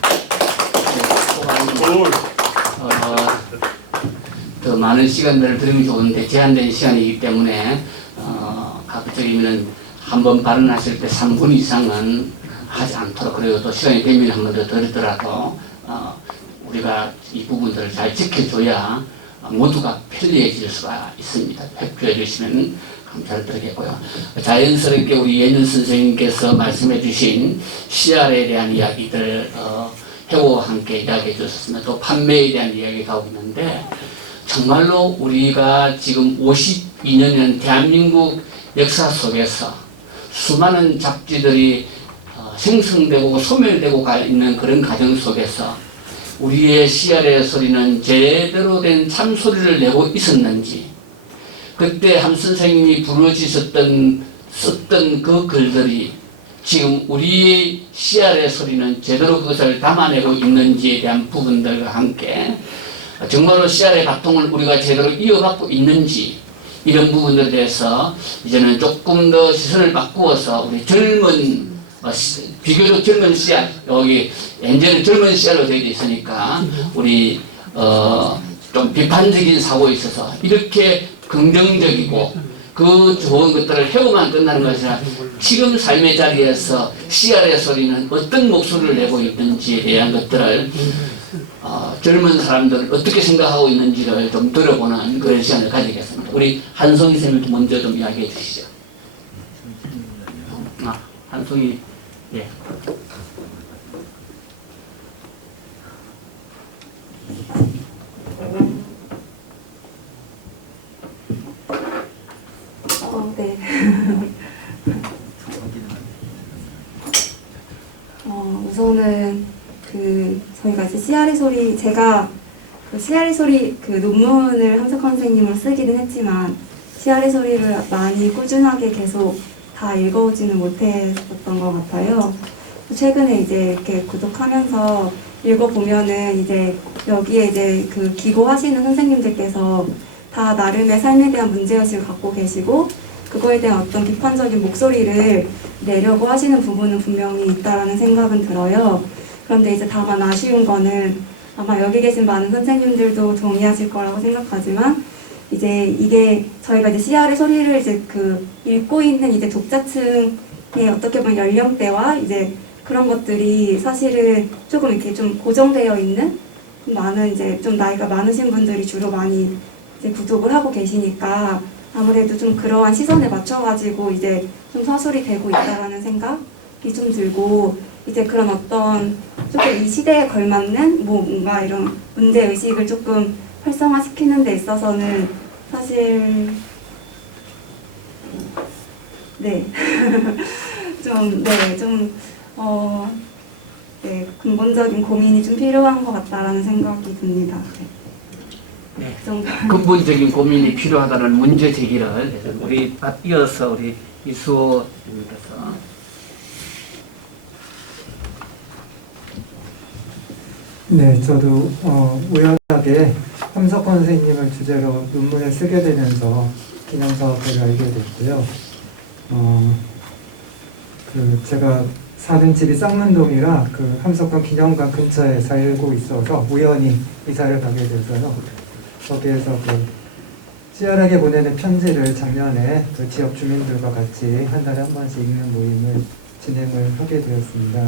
많은 시간들을 드리면 좋은데 제한된 시간이기 때문에 각적이면 한번 발언하실 때 3분 이상은 하지 않도록, 그리고 또 시간이 되면 한 번 더 드리더라도 우리가 이 부분들을 잘 지켜줘야 모두가 편리해질 수가 있습니다. 협조해 주시면 감사를 드리겠고요. 자연스럽게 우리 예년 선생님께서 말씀해 주신 CR에 대한 이야기들 해오와 함께 이야기해 주셨으면 또 판매에 대한 이야기가 하고 있는데, 정말로 우리가 지금 52년이라는 대한민국 역사 속에서 수많은 잡지들이 생성되고 소멸되고 가 있는 그런 과정 속에서 우리의 CR의 소리는 제대로 된 참소리를 내고 있었는지, 그때 함 선생님이 부르짖었던 썼던 그 글들이 지금 우리의 CR의 소리는 제대로 그것을 담아내고 있는지에 대한 부분들과 함께 정말로 CR의 바통을 우리가 제대로 이어받고 있는지, 이런 부분들에 대해서 이제는 조금 더 시선을 바꾸어서 우리 젊은 비교적 젊은 CR, 여기 현재는 젊은 CR로 되어 있으니까 우리 좀 비판적인 사고에 있어서 이렇게 긍정적이고 그 좋은 것들을 해오만 끝나는 것이 아니라 지금 삶의 자리에서 CR의 소리는 어떤 목소리를 내고 있는지에 대한 것들을 젊은 사람들은 어떻게 생각하고 있는지를 좀 들어보는 그런 시간을 가지겠습니다. 우리 한송이 선생님도 먼저 좀 이야기해 주시죠. 한송이, 예. 네. 우선은 저희가 이제 CR의 소리, 제가 그 CR의 소리 그 논문을 함석헌 선생님으로 쓰기는 했지만 CR의 소리를 많이 꾸준하게 계속 다 읽어오지는 못했었던 것 같아요. 최근에 이제 이렇게 구독하면서 읽어보면은 이제 여기에 이제 그 기고하시는 선생님들께서 다 나름의 삶에 대한 문제의식을 갖고 계시고 그거에 대한 어떤 비판적인 목소리를 내려고 하시는 부분은 분명히 있다라는 생각은 들어요. 그런데 이제 다만 아쉬운 거는 아마 여기 계신 많은 선생님들도 동의하실 거라고 생각하지만 이제 이게 저희가 이제 CR의 소리를 이제 그 읽고 있는 이제 독자층의 어떻게 보면 연령대와 이제 그런 것들이 사실은 조금 이렇게 좀 고정되어 있는 많은 이제 좀 나이가 많으신 분들이 주로 많이 이제 구독을 하고 계시니까 아무래도 좀 그러한 시선에 맞춰가지고 이제 좀 서술이 되고 있다라는 생각이 좀 들고 이제 그런 어떤 조금 이 시대에 걸맞는 뭔가 이런 문제의식을 조금 활성화시키는 데 있어서는 사실 네. 근본적인 고민이 좀 필요한 것 같다라는 생각이 듭니다. 네. 근본적인 고민이 필요하다는 문제 제기를 해서 우리 이어서 우리 이수호 님께서. 네, 저도 우연하게 함석헌 선생님을 주제로 논문을 쓰게 되면서 기념사업회를 알게 됐고요. 제가 사는 집이 쌍문동이라 그 함석헌 기념관 근처에 살고 있어서 우연히 이사를 가게 돼서요. 거기에서 CR에게 보내는 편지를 작년에 그 지역 주민들과 같이 한 달에 한 번씩 읽는 모임을 진행을 하게 되었습니다.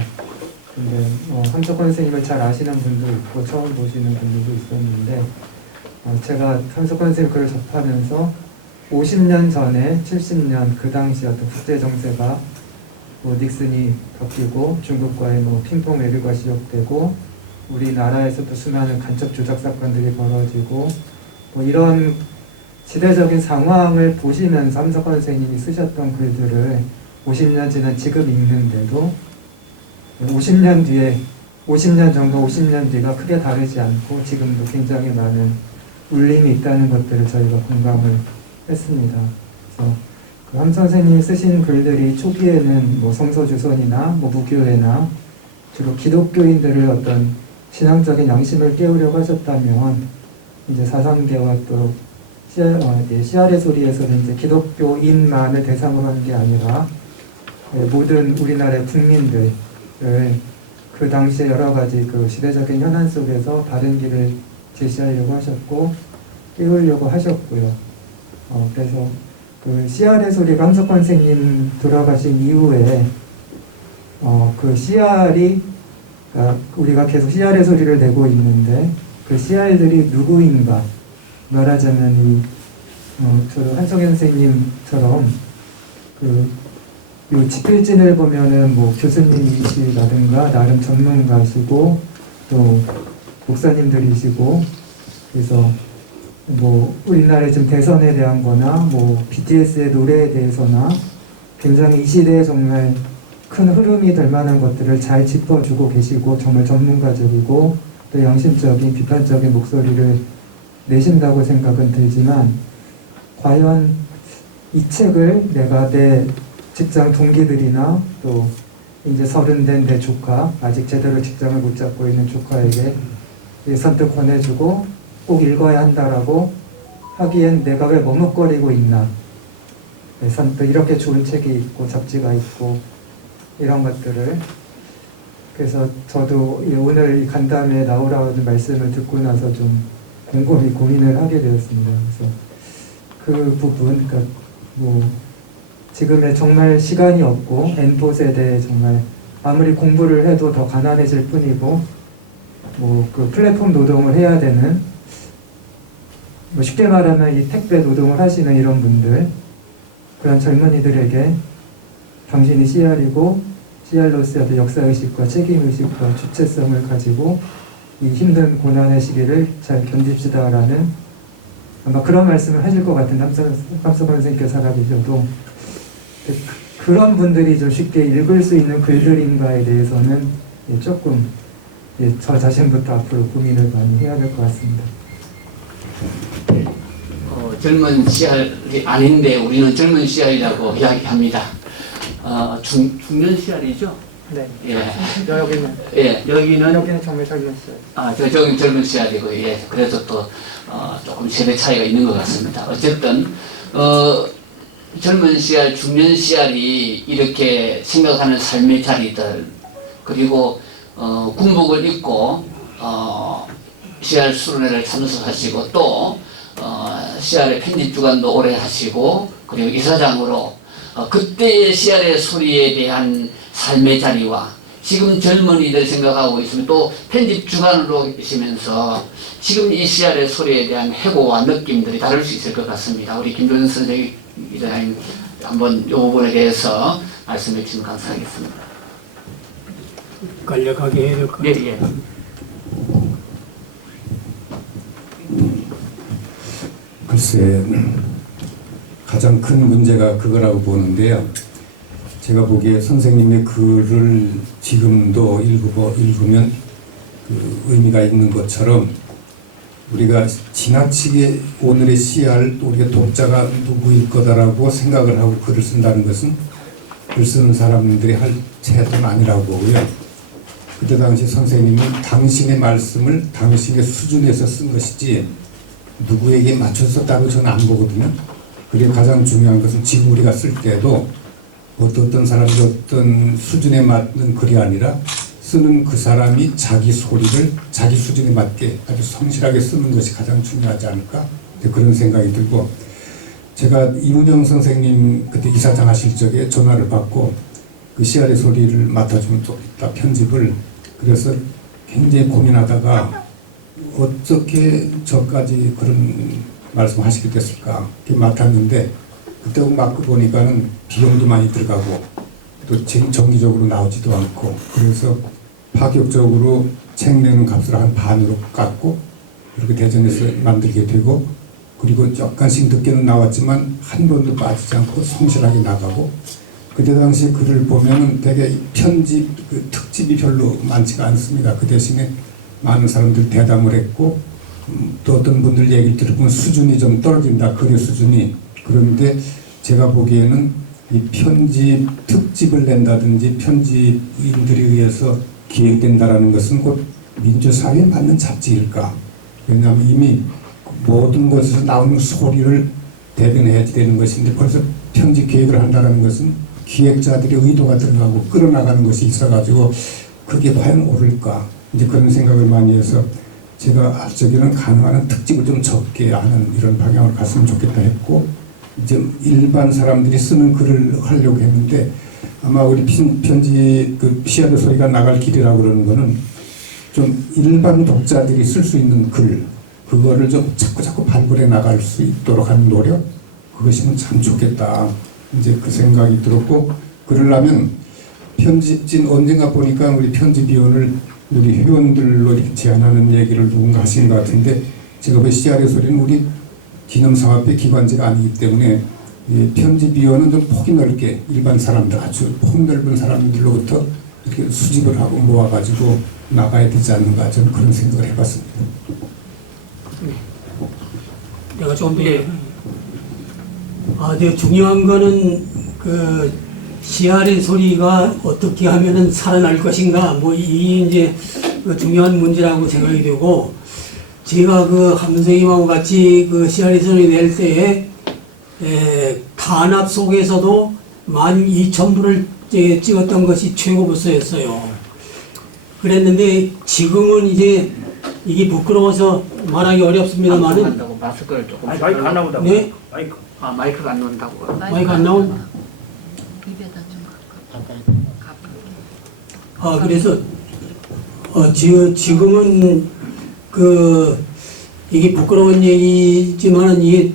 근데 함석헌 선생님을 잘 아시는 분도 있고 처음 보시는 분들도 있었는데 제가 함석헌 선생님 글을 접하면서 50년 전에 70년 그 당시 어떤 국제정세가 닉슨이 바뀌고 중국과의 핑퐁 외교가 시작되고 우리나라에서도 수많은 간첩 조작 사건들이 벌어지고 이런 시대적인 상황을 보시면서 함석헌 선생님이 쓰셨던 글들을 50년 지난 지금 읽는데도 50년 정도 50년 뒤가 크게 다르지 않고 지금도 굉장히 많은 울림이 있다는 것들을 저희가 공감을 했습니다. 그래서 함 선생님이 쓰신 글들이 초기에는 성서주선이나 무교회나 주로 기독교인들을 어떤 신앙적인 양심을 깨우려고 하셨다면 이제 사상계와 또 CR의 소리에서는 이제 기독교인만을 대상으로 하는 게 아니라 모든 우리나라의 국민들을 그 당시에 여러 가지 그 시대적인 현안 속에서 다른 길을 제시하려고 하셨고 띄우려고 하셨고요. 그래서 그 CR의 소리가 함석환 선생님 돌아가신 이후에 그 CR이 우리가 계속 CR의 소리를 내고 있는데 그 CR들이 누구인가 말하자면 저도 한성현 선생님처럼 요 집필진을 보면은 뭐 교수님이시라든가 나름 전문가시고 또 목사님들이시고 그래서 뭐 우리나라의 지금 대선에 대한 거나 뭐 BTS의 노래에 대해서나 굉장히 이 시대에 정말 큰 흐름이 될 만한 것들을 잘 짚어주고 계시고 정말 전문가적이고 또 양심적인 비판적인 목소리를 내신다고 생각은 들지만 과연 이 책을 내가 내 직장 동기들이나 또 이제 30 된 내 조카 아직 제대로 직장을 못 잡고 있는 조카에게 선뜻 권해주고 꼭 읽어야 한다라고 하기엔 내가 왜 머뭇거리고 있나. 선뜻 이렇게 좋은 책이 있고 잡지가 있고 이런 것들을 그래서 저도 오늘 이 간담회에 나오라는 말씀을 듣고 나서 좀 곰곰이 고민을 하게 되었습니다. 그래서 그 부분, 그러니까 뭐 지금의 정말 시간이 없고 N포 세대에 정말 아무리 공부를 해도 더 가난해질 뿐이고 뭐 그 플랫폼 노동을 해야 되는 뭐 쉽게 말하면 이 택배 노동을 하시는 이런 분들 그런 젊은이들에게 당신이 CR이고 CR로서의 어떤 역사의식과 책임의식과 주체성을 가지고 이 힘든 고난의 시기를 잘 견딥시다라는 아마 그런 말씀을 하실 것 같은 함석환 선생님께서 살아계셔도 그런 분들이 좀 쉽게 읽을 수 있는 글들인가에 대해서는 조금 저 자신부터 앞으로 고민을 많이 해야 될 것 같습니다. 젊은 CR이 아닌데 우리는 젊은 CR이라고 이야기합니다. 중년 CR이죠? 네. 예. 여기는 정말 젊으시죠. 저기 젊은 CR이고, 예. 그래도 또, 조금 세대 차이가 있는 것 같습니다. 어쨌든, 젊은 CR, 중년 CR이 이렇게 생각하는 삶의 자리들, 그리고, 군복을 입고, CR 수련회를 참석하시고, 또, CR의 편집 주간도 오래 하시고, 그리고 이사장으로, 그때의 CR의 소리에 대한 삶의 자리와 지금 젊은이들 생각하고 있으면 또 편집 주간으로 계시면서 지금 이 CR의 소리에 대한 해고와 느낌들이 다를 수 있을 것 같습니다. 우리 김종현 선생님 한번 이 부분에 대해서 말씀해 주시면 감사하겠습니다. 간략하게 해야 될 것 같아요. 예. 글쎄 가장 큰 문제가 그거라고 보는데요. 제가 보기에 선생님의 글을 지금도 읽으면 그 의미가 있는 것처럼 우리가 지나치게 오늘의 CR 우리가 독자가 누구일 거다라고 생각을 하고 글을 쓴다는 것은 글 쓰는 사람들이 할 태도는 아니라고 보고요. 그때 당시 선생님은 당신의 말씀을 당신의 수준에서 쓴 것이지 누구에게 맞춰서 따로 저는 안 보거든요. 그리고 가장 중요한 것은 지금 우리가 쓸 때도 어떤 사람이 어떤 수준에 맞는 글이 아니라 쓰는 그 사람이 자기 소리를 자기 수준에 맞게 아주 성실하게 쓰는 것이 가장 중요하지 않을까 그런 생각이 들고 제가 이문영 선생님 그때 이사장 하실 적에 전화를 받고 그 CR의 소리를 맡아주면 좋겠다 편집을 그래서 굉장히 고민하다가 어떻게 저까지 그런 말씀하시게 됐을까 이렇게 맡았는데 그때 맡고 보니까는 비용도 많이 들어가고 또 정기적으로 나오지도 않고 그래서 파격적으로 책 내는 값을 한 반으로 깎고 그렇게 대전에서 만들게 되고 그리고 약간씩 늦게는 나왔지만 한 번도 빠지지 않고 성실하게 나가고 그때 당시 글을 보면은 되게 편집 그 특집이 별로 많지가 않습니다. 그 대신에 많은 사람들 대담을 했고 또 어떤 분들 얘기를 들어보면 수준이 좀 떨어진다 글의 수준이 그런데 제가 보기에는 이 편집 특집을 낸다든지 편집인들에 의해서 기획된다라는 것은 곧 민주사회에 맞는 잡지일까 왜냐하면 이미 모든 것에서 나오는 소리를 대변해야 되는 것인데 벌써 편집 계획을 한다는 것은 기획자들의 의도가 들어가고 끌어나가는 것이 있어가지고 그게 과연 옳을까 이제 그런 생각을 많이 해서 제가 저기는 가능한 한 특집을 좀 적게 하는 이런 방향을 갔으면 좋겠다 했고, 이제 일반 사람들이 쓰는 글을 하려고 했는데 아마 우리 편지 그 시아의 소리가 나갈 길이라고 그러는 거는 좀 일반 독자들이 쓸 수 있는 글, 그거를 좀 자꾸 발굴해 나갈 수 있도록 하는 노력, 그것이면 참 좋겠다. 이제 그 생각이 들었고, 그러려면 편집진 언젠가 보니까 우리 편집위원을 우리 회원들로 이렇게 제안하는 얘기를 누군가 하시는 것 같은데, 제가 볼 CR의 소리는 우리 기념사업의 기관지가 아니기 때문에 편집위원은 좀 폭이 넓게 일반 사람들, 아주 폭넓은 사람들로부터 이렇게 수집을 하고 모아가지고 나가야 되지 않는가, 저는 그런 생각을 해봤습니다. 내가 좀 더 네, 중요한 거는 그 CR의 소리가 어떻게 하면은 살아날 것인가, 뭐 이 이제 그 중요한 문제라고 생각이 되고, 제가 그 함선님하고 같이 그 CR의 소리 낼 때에 탄압 속에서도 12,000부를 찍었던 것이 최고 부서였어요. 그랬는데 지금은 이제 이게 부끄러워서 말하기 어렵습니다만은, 한다고 마스크를 조금. 마이크 안 나온다고. 네? 마이크. 아, 마이크가 안 나온다고. 마이크 안 나온? 입에다 좀 그래서 지금은 그 이게 부끄러운 얘기지만은 이게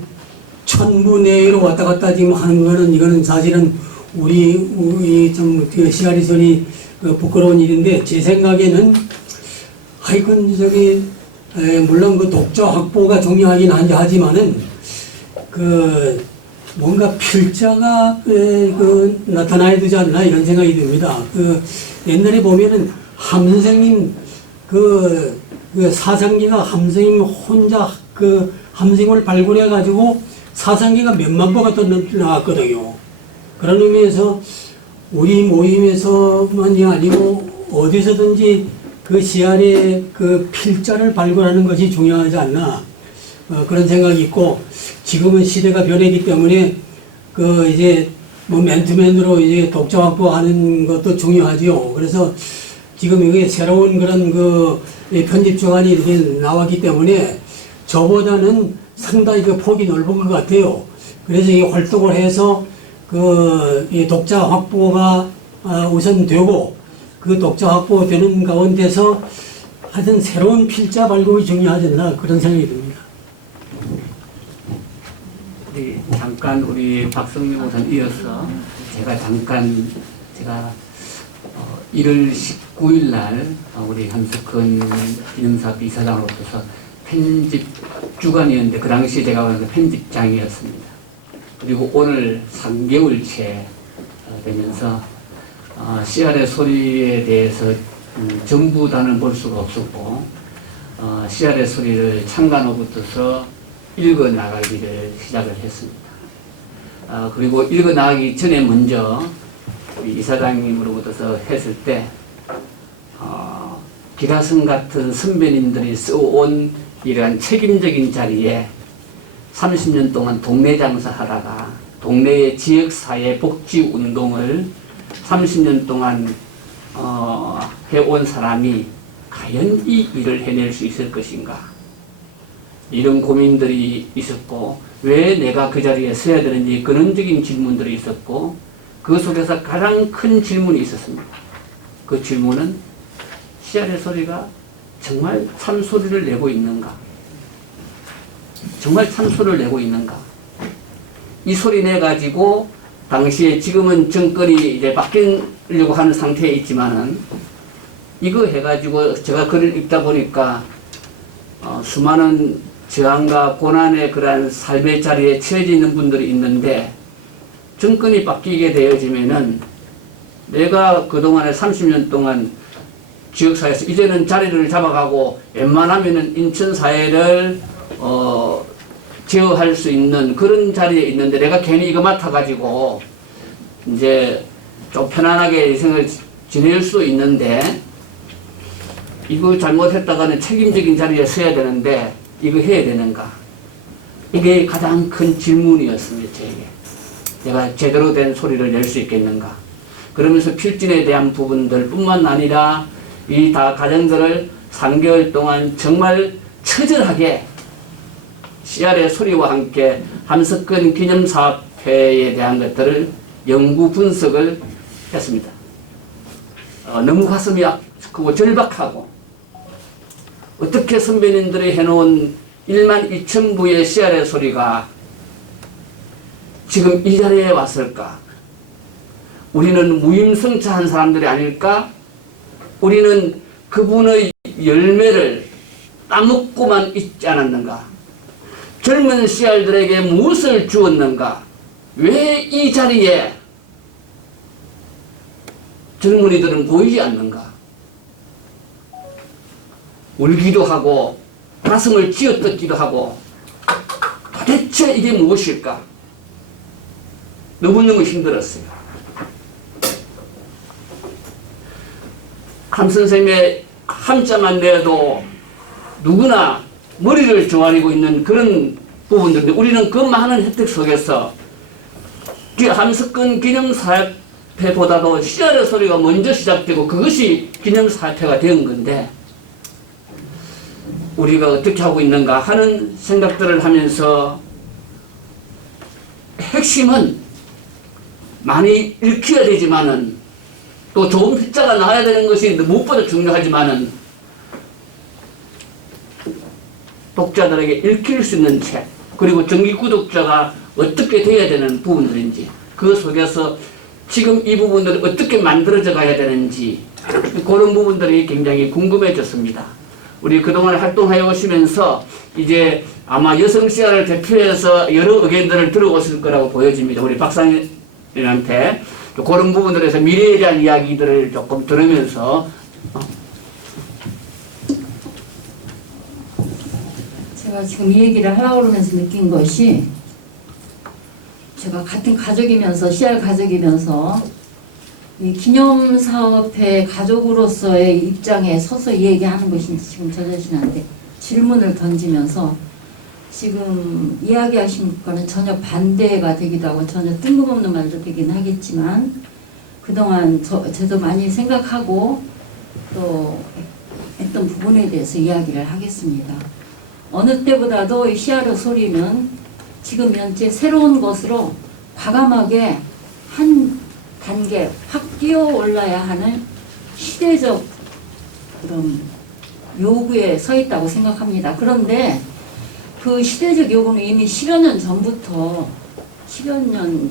1000부 내외로 왔다 갔다 지금 하는 거는, 이거는 사실은 우리 좀 그 CR의 소리 부끄러운 일인데, 제 생각에는 하여튼 저기 물론 그 독자 확보가 중요하긴 하지만은 그 뭔가 필자가 그 나타나야 되지 않나, 이런 생각이 듭니다. 그 옛날에 보면은 함 선생님 그 사상기가 함 선생님 혼자 그 함 선생님을 발굴해 가지고 사상기가 몇만 부가 또 나왔거든요. 그런 의미에서 우리 모임에서만이 아니고 어디서든지 그 CR의 그 필자를 발굴하는 것이 중요하지 않나, 그런 생각이 있고, 지금은 시대가 변했기 때문에 그 이제 뭐 맨투맨으로 이제 독자 확보하는 것도 중요하지요. 그래서 지금 이게 새로운 그런 그 편집 주간이 이렇게 나왔기 때문에 저보다는 상당히 그 폭이 넓은 것 같아요. 그래서 이 활동을 해서 그 이 독자 확보가 우선 되고, 그 독자 확보되는 가운데서 하여튼 새로운 필자 발굴이 중요하지 않나, 그런 생각이 듭니다. 잠깐 우리 박성민 우선 이어서 제가 1월 19일 날 우리 함석헌 기념사업 이사장으로서 편집 주간이었는데, 그 당시에 제가 보는 편집장이었습니다. 그리고 오늘 3개월째 되면서 CR의 소리에 대해서 전부 다는 볼 수가 없었고, CR의 소리를 창간호부터서 읽어 나가기를 시작을 했습니다. 그리고 읽어 나가기 전에 먼저 우리 이사장님으로부터 했을 때 기라성 같은 선배님들이 써온 이러한 책임적인 자리에 30년 동안 동네 장사하다가 동네의 지역사회 복지운동을 30년 동안 해온 사람이 과연 이 일을 해낼 수 있을 것인가, 이런 고민들이 있었고, 왜 내가 그 자리에 서야 되는지 근원적인 질문들이 있었고, 그 속에서 가장 큰 질문이 있었습니다. 그 질문은 CR의 소리가 정말 참소리를 내고 있는가? 정말 참소리를 내고 있는가? 이 소리 내가지고 당시에, 지금은 정권이 이제 바뀌려고 하는 상태에 있지만은, 이거 해가지고 제가 글을 읽다 보니까 수많은 저항과 고난의 그러한 삶의 자리에 처해져 있는 분들이 있는데, 정권이 바뀌게 되어지면은 내가 그동안에 30년 동안 지역사회에서 이제는 자리를 잡아가고 웬만하면은 인천사회를 제어할 수 있는 그런 자리에 있는데, 내가 괜히 이거 맡아가지고 이제 좀 편안하게 생을 지낼 수도 있는데, 이거 잘못했다가는 책임적인 자리에 서야 되는데 이거 해야 되는가? 이게 가장 큰 질문이었습니다, 저에게. 내가 제대로 된 소리를 낼 수 있겠는가? 그러면서 필진에 대한 부분들 뿐만 아니라 이 다 가정들을 3개월 동안 정말 처절하게 CR의 소리와 함께 함석근 기념사업회에 대한 것들을 연구 분석을 했습니다. 너무 가슴이 크고 절박하고 어떻게 선배님들이 해놓은 1만 2천 부의 CR의 소리가 지금 이 자리에 왔을까? 우리는 무임승차한 사람들이 아닐까? 우리는 그분의 열매를 따먹고만 있지 않았는가? 젊은 CR들에게 무엇을 주었는가? 왜 이 자리에 젊은이들은 보이지 않는가? 울기도 하고 가슴을 쥐어뜯기도 하고 도대체 이게 무엇일까? 너무너무 힘들었어요. 함 선생님의 함자만 내도 누구나 머리를 조아리고 있는 그런 부분들인데 우리는 그 많은 혜택 속에서 함석근 기념사업회보다도 CR의 소리가 먼저 시작되고 그것이 기념사업회가 된 건데 우리가 어떻게 하고 있는가 하는 생각들을 하면서 핵심은 많이 읽혀야 되지만은 또 좋은 필자가 나와야 되는 것이 무엇보다 중요하지만은 독자들에게 읽힐 수 있는 책 그리고 정기 구독자가 어떻게 돼야 되는 부분들인지 그 속에서 지금 이 부분들이 어떻게 만들어져 가야 되는지 그런 부분들이 굉장히 궁금해졌습니다. 우리 그동안 활동하여 오시면서 이제 아마 여성 CR을 대표해서 여러 의견들을 들어오실 거라고 보여집니다. 우리 박사님한테 그런 부분들에서 미래에 대한 이야기들을 조금 들으면서 제가 지금 이 얘기를 하려고 그러면서 느낀 것이 제가 같은 가족이면서 CR 가족이면서 이 기념사업회 가족으로서의 입장에 서서 얘기하는 것인지 지금 저 자신한테 질문을 던지면서 지금 이야기하신 거는 전혀 반대가 되기도 하고 전혀 뜬금없는 말도 되긴 하겠지만 그동안 저도 많이 생각하고 또 했던 부분에 대해서 이야기를 하겠습니다. 어느 때보다도 이 CR 소리는 지금 현재 새로운 것으로 과감하게 한 단계 확 뛰어 올라야 하는 시대적 그런 요구에 서 있다고 생각합니다. 그런데 그 시대적 요구는 이미 10여 년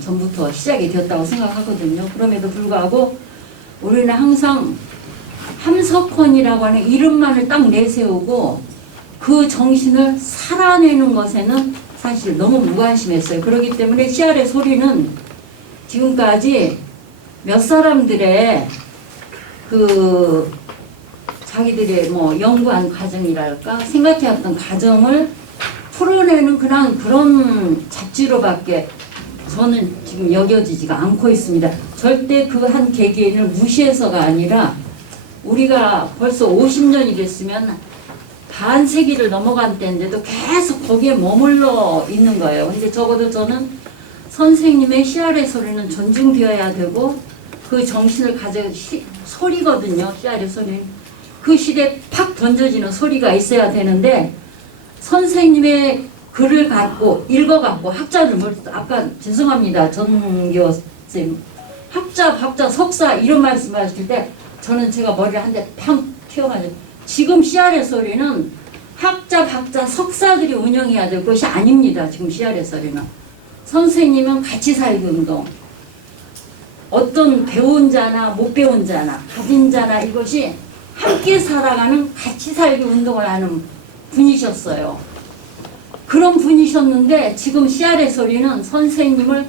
전부터 시작이 되었다고 생각하거든요. 그럼에도 불구하고 우리는 항상 함석헌이라고 하는 이름만을 딱 내세우고 그 정신을 살아내는 것에는 사실 너무 무관심했어요. 그렇기 때문에 CR의 소리는 지금까지 몇 사람들의 그 자기들의 뭐 연구한 과정이랄까 생각해왔던 과정을 풀어내는 그런 잡지로밖에 저는 지금 여겨지지가 않고 있습니다. 절대 그 한 개개인을 무시해서가 아니라 우리가 벌써 50년이 됐으면 반세기를 넘어간 때인데도 계속 거기에 머물러 있는 거예요. 근데 적어도 저는 선생님의 CR의 소리는 존중되어야 되고 그 정신을 가진 소리거든요. CR의 소리는. 그 시대에 팍 던져지는 소리가 있어야 되는데 선생님의 글을 갖고 읽어갖고 학자를 아까 죄송합니다. 전교 쌤 학자, 박자, 석사 이런 말씀하실 때 저는 제가 머리를 한 대 팡 튀어가지고 지금 CR의 소리는 학자, 박자, 석사들이 운영해야 될 것이 아닙니다. 지금 CR의 소리는. 선생님은 같이 살기 운동. 어떤 배운 자나 못 배운 자나 가진 자나 이것이 함께 살아가는 같이 살기 운동을 하는 분이셨어요. 그런 분이셨는데 지금 CR의 소리는 선생님을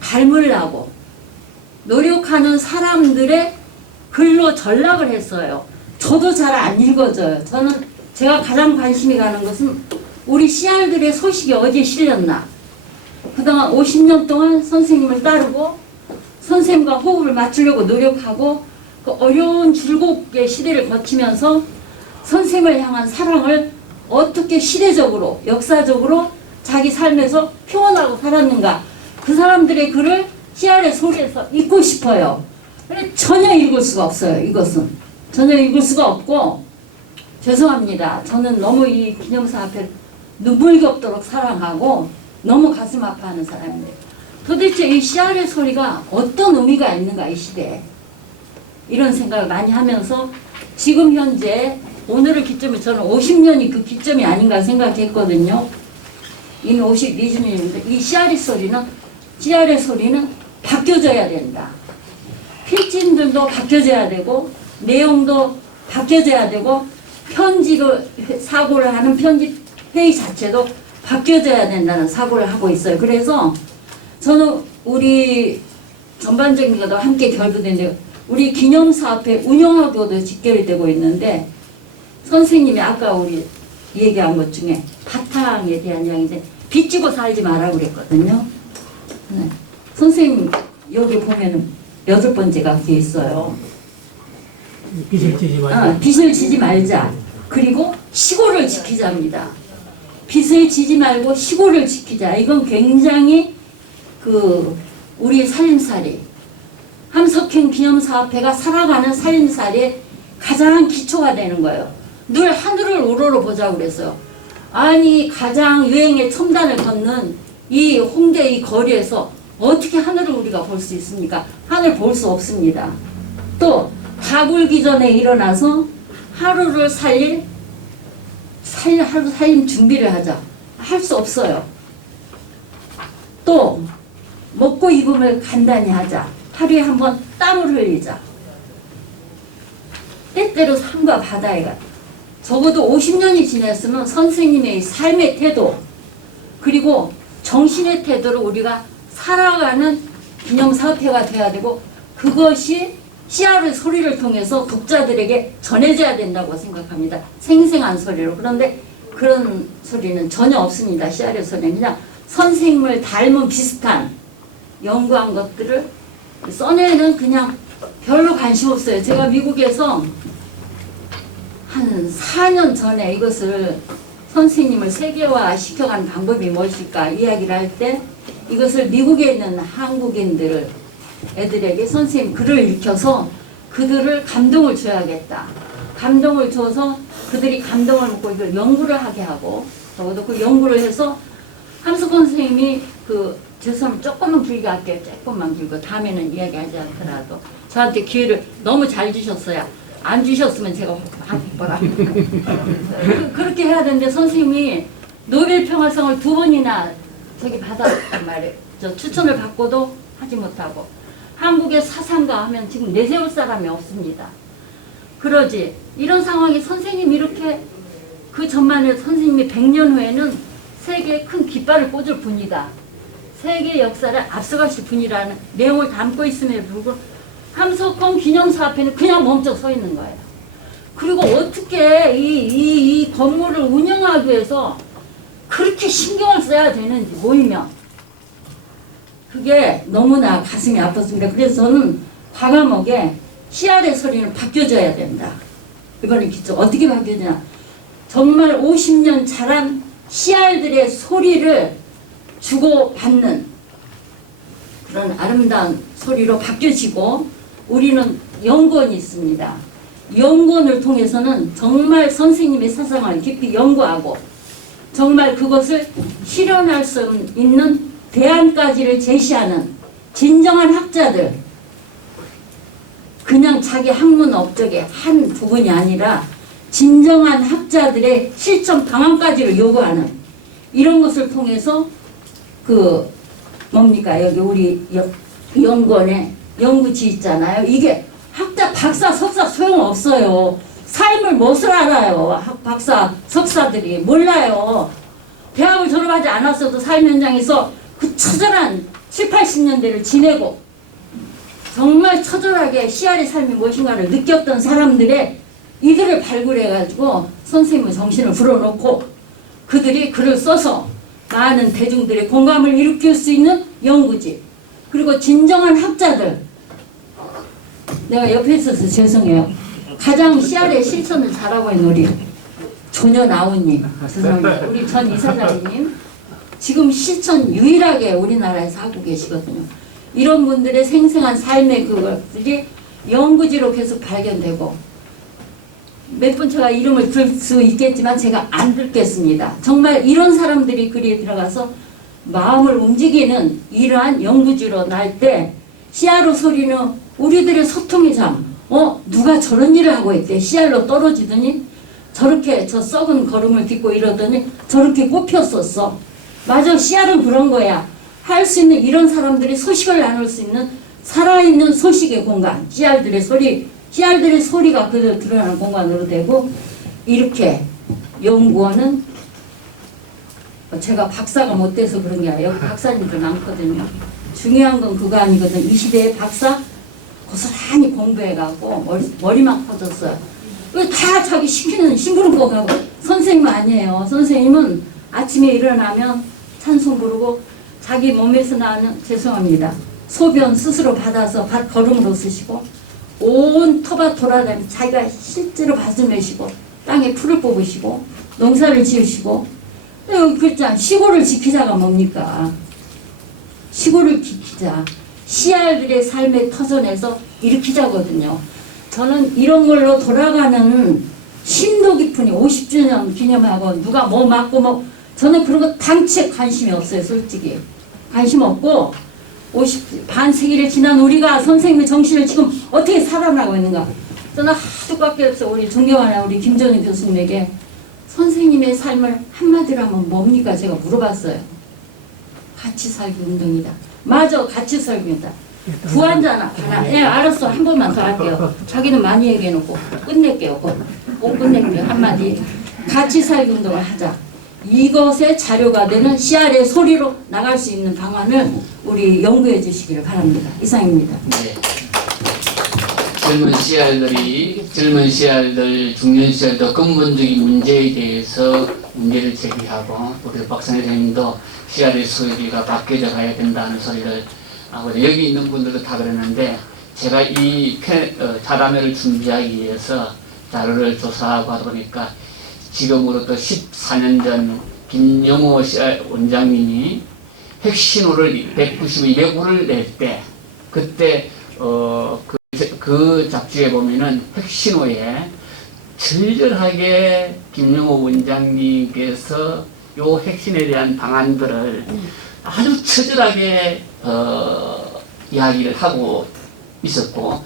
닮으려고 노력하는 사람들의 글로 전락을 했어요. 저도 잘 안 읽어져요. 제가 가장 관심이 가는 것은 우리 CR들의 소식이 어디에 실렸나. 그동안 50년 동안 선생님을 따르고 선생님과 호흡을 맞추려고 노력하고 그 어려운 즐겁게 시대를 거치면서 선생님을 향한 사랑을 어떻게 시대적으로 역사적으로 자기 삶에서 표현하고 살았는가. 그 사람들의 글을 CR의 소리에서 읽고 싶어요. 전혀 읽을 수가 없어요. 이것은 전혀 읽을 수가 없고 죄송합니다. 저는 너무 이 기념사 앞에 눈물겹도록 사랑하고 너무 가슴 아파하는 사람인데 도대체 이 씨알의 소리가 어떤 의미가 있는가 이 시대에 이런 생각을 많이 하면서 지금 현재 오늘을 기점으로 저는 50년이 그 기점이 아닌가 생각했거든요. 이미 20년인데 이 씨알의 소리는 바뀌어져야 된다. 필진들도 바뀌어져야 되고 내용도 바뀌어져야 되고 편집을 사고를 하는 편집 회의 자체도 바뀌어져야 된다는 사고를 하고 있어요. 그래서 저는 우리 전반적인 것도 함께 결부되는데 우리 기념사업회 운영하고도 직결이 되고 있는데 선생님이 아까 우리 얘기한 것 중에 바탕에 대한 이야기인데 빚지고 살지 마라 그랬거든요. 네. 선생님 여기 보면은 8번째가 그게 있어요. 빚을 지지 말자. 빚을 지지 말자. 그리고 시골을 지키자입니다. 빚을 지지 말고 시골을 지키자. 이건 굉장히 우리 살림살이 함석행 기념사업회가 살아가는 살림살이의 가장 기초가 되는 거예요. 늘 하늘을 우러러 보자고 그랬어요. 아니 가장 유행의 첨단을 걷는 이 홍대 이 거리에서 어떻게 하늘을 우리가 볼 수 있습니까? 하늘 볼 수 없습니다. 또 다굴기 전에 일어나서 하루를 하루 살림 준비를 하자. 할 수 없어요. 또 먹고 입음을 간단히 하자. 하루에 한 번 땀을 흘리자. 때때로 산과 바다에 가. 적어도 50년이 지났으면 선생님의 삶의 태도 그리고 정신의 태도를 우리가 살아가는 기념사업회가 돼야 되고 그것이 씨알의 소리를 통해서 독자들에게 전해져야 된다고 생각합니다. 생생한 소리로. 그런데 그런 소리는 전혀 없습니다. 씨알의 소리는 그냥 선생님을 닮은 비슷한 연구한 것들을 써내는 그냥 별로 관심 없어요. 제가 미국에서 한 4년 전에 이것을 선생님을 세계화 시켜가는 방법이 무엇일까 이야기를 할 때 이것을 미국에 있는 한국인들을 애들에게 선생님 글을 읽혀서 그들을 감동을 줘야겠다. 감동을 줘서 그들이 감동을 먹고 이걸 연구를 하게 하고 적어도 그 연구를 해서 함석헌 선생님이 죄송합니다. 조금만 길게 할게요. 조금만 길고 다음에는 이야기하지 않더라도 저한테 기회를 너무 잘 주셨어요. 안 주셨으면 제가 뭐라 그렇게 해야 되는데 선생님이 노벨 평화상을 2번이나 받았단 말이에요. 저 추천을 받고도 하지 못하고 한국의 사상가 하면 지금 내세울 사람이 없습니다. 그러지 이런 상황에 선생님이 이렇게 그 전만에 선생님이 100년 후에는 세계에 큰 깃발을 꽂을 분이다. 세계 역사를 앞서가실 분이라는 내용을 담고 있음에도 불구하고 함석헌 기념사업회는 그냥 멈춰 서 있는 거예요. 그리고 어떻게 이 건물을 운영하기 위해서 그렇게 신경을 써야 되는지 모이면 그게 너무나 가슴이 아팠습니다. 그래서 저는 과감하게 씨알의 소리는 바뀌어져야 된다. 이번에 기초 어떻게 바뀌어지냐. 정말 50년 자란 씨알들의 소리를 주고받는 그런 아름다운 소리로 바뀌어지고 우리는 연구원이 있습니다. 연구원을 통해서는 정말 선생님의 사상을 깊이 연구하고 정말 그것을 실현할 수 있는 대안까지를 제시하는 진정한 학자들 그냥 자기 학문 업적의 한 부분이 아니라 진정한 학자들의 실천 방안까지를 요구하는 이런 것을 통해서 여기 우리 연구원에 연구지 있잖아요. 이게 학자, 박사, 석사 소용없어요. 삶을 무엇을 알아요. 박사, 석사들이 몰라요. 대학을 졸업하지 않았어도 삶 현장에서 그 처절한 7, 80년대를 지내고 정말 처절하게 씨알의 삶이 무엇인가를 느꼈던 사람들의 이들을 발굴해가지고 선생님의 정신을 불어넣고 그들이 글을 써서 많은 대중들의 공감을 일으킬 수 있는 연구지. 그리고 진정한 학자들. 내가 옆에 있어서 죄송해요. 가장 씨알의 실천을 잘하고 있는 우리 조녀나우님. 죄송합니다. 우리 전 이사장님. 지금 실천 유일하게 우리나라에서 하고 계시거든요. 이런 분들의 생생한 삶의 그것들이 연구지로 계속 발견되고 몇 분 제가 이름을 들 수 있겠지만 제가 안 듣겠습니다. 정말 이런 사람들이 글에 들어가서 마음을 움직이는 이러한 연구지로 날 때 씨알로 소리는 우리들의 소통의 장. 누가 저런 일을 하고 있대. 씨알로 떨어지더니 저렇게 저 썩은 걸음을 딛고 이러더니 저렇게 꼽혔었어. 맞아, 씨알은 그런 거야. 할 수 있는 이런 사람들이 소식을 나눌 수 있는 살아있는 소식의 공간. 씨알들의 소리가 그대로 드러나는 공간으로 되고, 이렇게 연구원은 제가 박사가 못 돼서 그런 게 아니라 여기 박사님들 많거든요. 중요한 건 그거 아니거든. 이 시대의 박사 고스란히 공부해가고 머리만 커졌어요. 다 자기 시키는 심부름법 하고. 선생님은 아니에요. 선생님은 아침에 일어나면 찬송 부르고 자기 몸에서 나는, 죄송합니다, 소변 스스로 받아서 걸음으로 쓰시고 온 터밭 돌아다니며 자기가 실제로 밭을 메시고 땅에 풀을 뽑으시고 농사를 지으시고. 여기 그랬잖아. 시골을 지키자가 뭡니까? 시골을 지키자. 씨알들의 삶의 터전에서 일으키자거든요. 저는 이런 걸로 돌아가는 심도 깊은 50주년 기념하고 누가 뭐 맞고 뭐, 저는 그런 거 당치에 관심이 없어요. 솔직히 관심 없고, 반세기를 지난 우리가 선생님의 정신을 지금 어떻게 살아나고 있는가. 저는 하도 깎여 없어 우리 존경하는 우리 김정인 교수님에게 선생님의 삶을 한마디로 하면 뭡니까? 제가 물어봤어요. 같이 살기 운동이다. 맞아, 같이 살기 운동이다. 구한자나 하나. 예, 알았어. 한 번만 더 할게요. 자기는 많이 얘기해놓고 끝낼게요. 꼭 끝낼게요. 한마디. 같이 살기 운동을 하자. 이것의 자료가 되는 씨알의 소리로 나갈 수 있는 방안을 우리 연구해 주시기를 바랍니다. 이상입니다. 네. 젊은 씨알들, 중년 씨알들 근본적인 문제에 대해서 문제를 제기하고, 우리 박상희 선생님도 씨알의 소리가 바뀌어져 가야 된다는 소리를 하고, 여기 있는 분들도 다 그러는데, 제가 이 자담회를 준비하기 위해서 자료를 조사하고 하다 보니까 지금으로부터 14년 전 김영호 원장님이 핵신호를 192호를 낼 때, 그때 그 잡지에 보면은 핵신호에 절절하게 김영호 원장님께서 요 핵신에 대한 방안들을 아주 처절하게 이야기를 하고 있었고,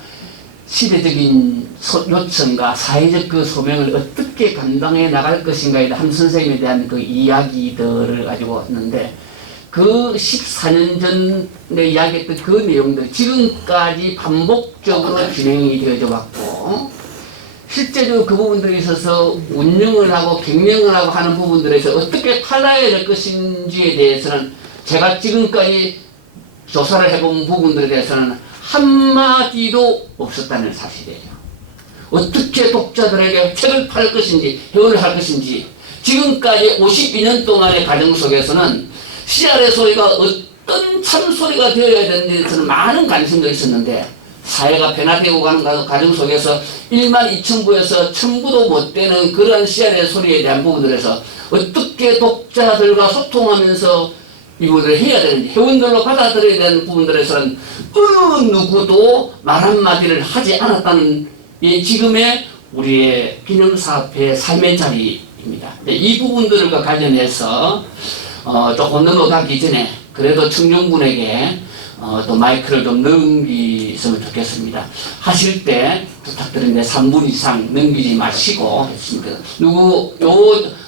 시대적인 요청과 사회적 그 소명을 어떻게 감당해 나갈 것인가에 대한 선생님에 대한 그 이야기들을 가지고 왔는데, 그 14년 전에 이야기했던 그 내용들이 지금까지 반복적으로 진행이 되어져 왔고, 실제로 그 부분들에 있어서 운영을 하고 경영을 하고 하는 부분들에서 어떻게 팔아야 될 것인지에 대해서는 제가 지금까지 조사를 해본 부분들에 대해서는 한마디도 없었다는 사실이에요. 어떻게 독자들에게 책을 팔 것인지, 회원을 할 것인지, 지금까지 52년 동안의 과정 속에서는 씨알의 소리가 어떤 참소리가 되어야 되는 데서는 많은 관심도 있었는데, 사회가 변화되고 가는 과정 속에서 1만 2천 부에서 1000부도 못 되는 그러한 씨알의 소리에 대한 부분들에서 어떻게 독자들과 소통하면서 이 부분을 해야 되는지, 회원들로 받아들여야 되는 부분들에서는 어느 누구도 말 한마디를 하지 않았다는 이 지금의 우리의 기념사업회의 삶의 자리입니다. 이 부분들과 관련해서 조금 넘어가기 전에 그래도 청중분에게 또 마이크를 좀 넘기셨으면 좋겠습니다. 하실 때 부탁드리는데 3분 이상 넘기지 마시고 했습니다.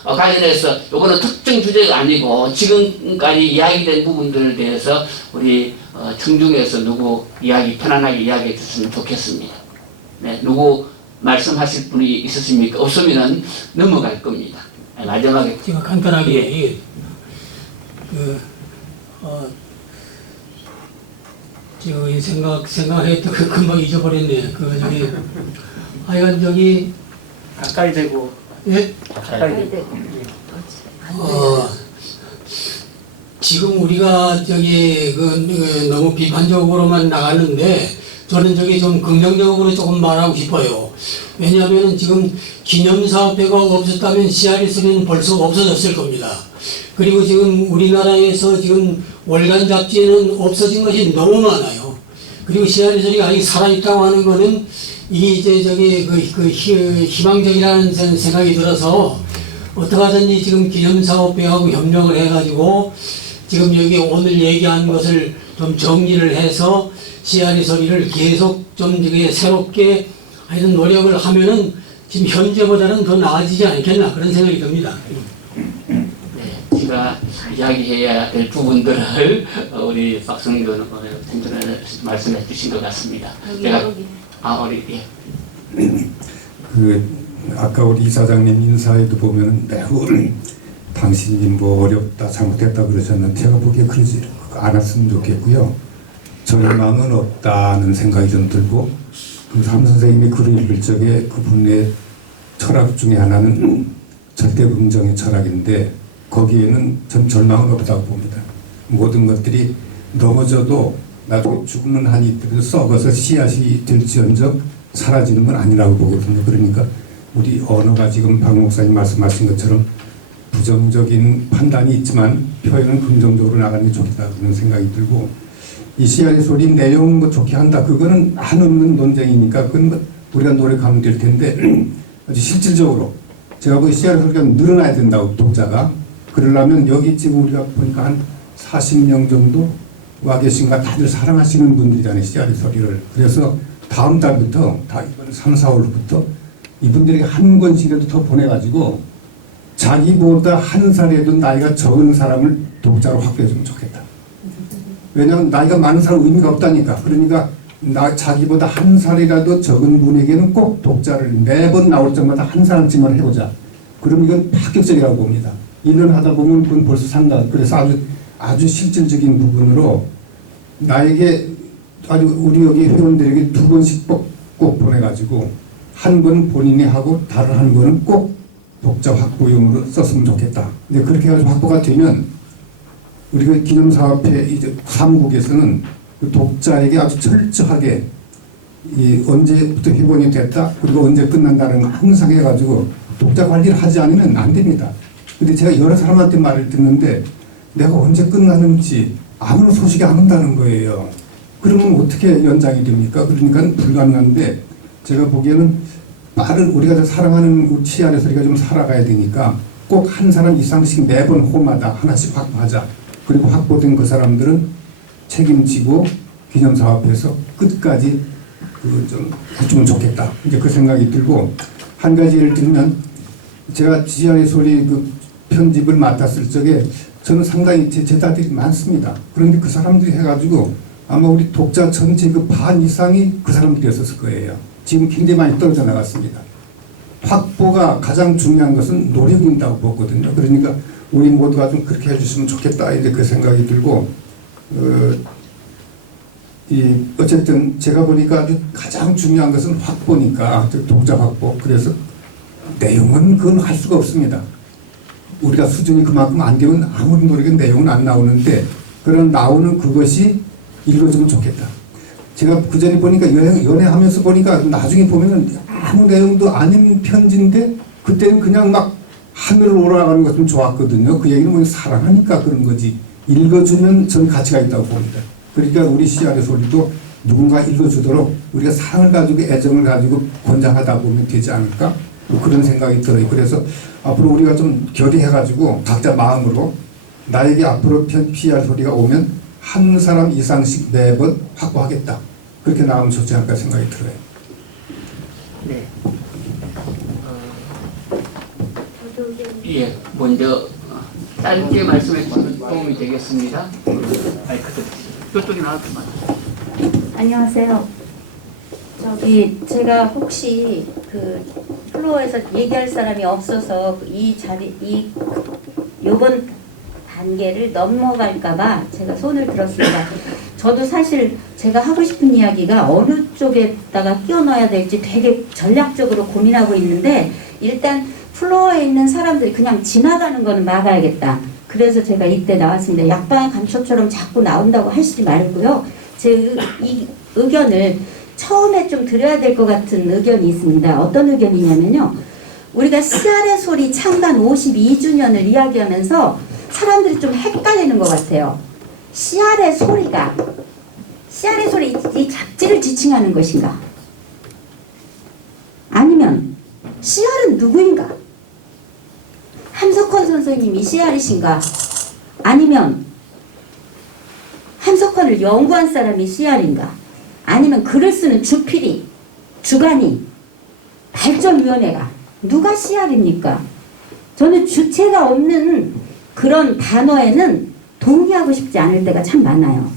관련해서 요거는 특정 주제가 아니고 지금까지 이야기된 부분들에 대해서 우리 청중에서 누구 편안하게 이야기해 주시면 좋겠습니다. 네, 누구 말씀하실 분이 있으십니까? 없으면 넘어갈 겁니다. 마지막에 제가 간단하게 제가 생각했던 그 금방 잊어버렸네. 하여간 가까이 대고. 예? 가까이 대고. 지금 우리가 너무 비판적으로만 나가는데, 저는 좀 긍정적으로 조금 말하고 싶어요. 왜냐하면 지금 기념사업회가 없었다면 씨알의 소리는 벌써 없어졌을 겁니다. 그리고 지금 우리나라에서 지금 월간 잡지는 없어진 것이 너무 많아요. 그리고 씨알의 소리가 아직 살아있다고 하는 거는 이게 이제 저기 희망적이라는 생각이 들어서 어떻게 하든지 지금 기념사업회하고 협력을 해가지고 지금 여기 오늘 얘기한 것을 좀 정리를 해서 씨알의 소리를 계속 좀 새롭게 하여튼 노력을 하면은 지금 현재보다는 더 나아지지 않겠나 그런 생각이 듭니다. 네, 제가 이야기해야 될 부분들을 우리 박성준 팀장님 말씀해 주신 것 같습니다. 제가 우리 아까 우리 이사장님 인사에도 보면 매우 당신이 뭐 어렵다 잘못했다 그러셨는데 제가 보기에 그러지 않았으면 좋겠고요. 절망은 없다는 생각이 좀 들고 삼 선생님이 글을 읽을 적에 그분의 철학 중에 하나는 절대 긍정의 철학인데 거기에는 전 절망은 없다고 봅니다. 모든 것들이 넘어져도 나중에 죽는 한이 있더라도 썩어서 씨앗이 될지언정 사라지는 건 아니라고 보거든요. 그러니까 우리 언어가 지금 박 목사님 말씀하신 것처럼 부정적인 판단이 있지만 표현은 긍정적으로 나가는 게 좋다 그런 생각이 들고 이 씨앗의 소리 내용 뭐 좋게 한다 그거는 한없는 논쟁이니까 그건 뭐 우리가 노력하면 될 텐데 아주 실질적으로 제가 보기 씨앗의 소리가 늘어나야 된다고 독자가 그러려면 여기 지금 우리가 보니까 한 40명 정도 와 계신가 다들 사랑하시는 분들이잖아요 씨앗의 소리를. 그래서 다음 달부터 다 이번 3, 4월부터 이분들에게 한 권씩이라도 더 보내가지고 자기보다 한 살에도 나이가 적은 사람을 독자로 확보해주면 좋겠다. 왜냐하면 나이가 많은 사람은 의미가 없다니까. 그러니까 자기보다 한 살이라도 적은 분에게는 꼭 독자를 매번 나올 때마다 한 사람씩만 해보자. 그럼 이건 파격적이라고 봅니다. 1년 하다 보면 그건 벌써 산다. 그래서 아주 실질적인 부분으로 나에게 아주 우리 여기 회원들에게 2권씩 꼭 보내가지고 한 권 본인이 하고 다른 한 권은 꼭 독자 확보용으로 썼으면 좋겠다. 근데 그렇게 해가지고 확보가 되면 우리가 기념사업회 이제 사무국에서는 그 독자에게 아주 철저하게 언제부터 회원이 됐다 그리고 언제 끝난다는 거 항상 해가지고 독자 관리를 하지 않으면 안 됩니다. 근데 제가 여러 사람한테 말을 듣는데 내가 언제 끝나는지 아무런 소식이 안 온다는 거예요. 그러면 어떻게 연장이 됩니까? 그러니까 불가능한데 제가 보기에는 우리가 사랑하는 씨앗의 소리가 좀 살아가야 되니까 꼭 한 사람 이상씩 매번 호마다 하나씩 확보하자. 그리고 확보된 그 사람들은 책임지고 기념사업에서 끝까지 좀 해주면 좋겠다. 이제 그 생각이 들고 한 가지 예를 들면 제가 씨앗의 소리 편집을 맡았을 적에 저는 상당히 제자들이 많습니다. 그런데 그 사람들이 해가지고 아마 우리 독자 전체 반 이상이 그 사람들이었을 거예요. 지금 굉장히 많이 떨어져 나갔습니다. 확보가 가장 중요한 것은 노력인다고 보거든요. 그러니까 우리 모두가 좀 그렇게 해주시면 좋겠다 이제 그 생각이 들고 어쨌든 제가 보니까 아주 가장 중요한 것은 확보니까 독자 확보. 그래서 내용은 그건 할 수가 없습니다. 우리가 수준이 그만큼 안 되면 아무리 노력은 내용은 안 나오는데 그런 나오는 그것이 읽어주면 좋겠다. 제가 그 전에 보니까 연애하면서 보니까 나중에 보면은 아무 내용도 아닌 편지인데 그때는 그냥 막 하늘을 올라가는 것 좀 좋았거든요. 그 얘기는 뭐 사랑하니까 그런 거지. 읽어주면 전 가치가 있다고 봅니다. 그러니까 우리 씨앗의 소리도 누군가 읽어주도록 우리가 사랑을 가지고 애정을 가지고 권장하다 보면 되지 않을까? 뭐 그런 생각이 들어요. 그래서 앞으로 우리가 좀 결의해가지고 각자 마음으로 나에게 앞으로 씨앗 소리가 오면 한 사람 이상씩 매번 확보하겠다. 그렇게 나오면 좋지 않을까 생각이 들어요. 네. 예, 먼저 짧게 말씀해 주시면 도움이 되겠습니다. 마이크 저쪽에 나왔지만. 안녕하세요. 제가 혹시 플로어에서 얘기할 사람이 없어서 요번 단계를 넘어갈까봐 제가 손을 들었습니다. 저도 사실 제가 하고 싶은 이야기가 어느 쪽에다가 끼워 넣어야 될지 되게 전략적으로 고민하고 있는데 일단 플로어에 있는 사람들이 그냥 지나가는 거는 막아야겠다. 그래서 제가 이때 나왔습니다. 약방의 감초처럼 자꾸 나온다고 하시지 말고요. 제 의견을 처음에 좀 드려야 될 것 같은 의견이 있습니다. 어떤 의견이냐면요. 우리가 씨알의 소리 창간 52주년을 이야기하면서 사람들이 좀 헷갈리는 것 같아요. 씨알의 소리가 씨알의 소리 이 잡지를 지칭하는 것인가? 아니면 씨알은 누구인가? 함석헌 선생님이 씨알이신가? 아니면 함석헌을 연구한 사람이 씨알인가? 아니면 글을 쓰는 주필이, 주간이, 발전위원회가 누가 씨알입니까? 저는 주체가 없는 그런 단어에는 동의하고 싶지 않을 때가 참 많아요.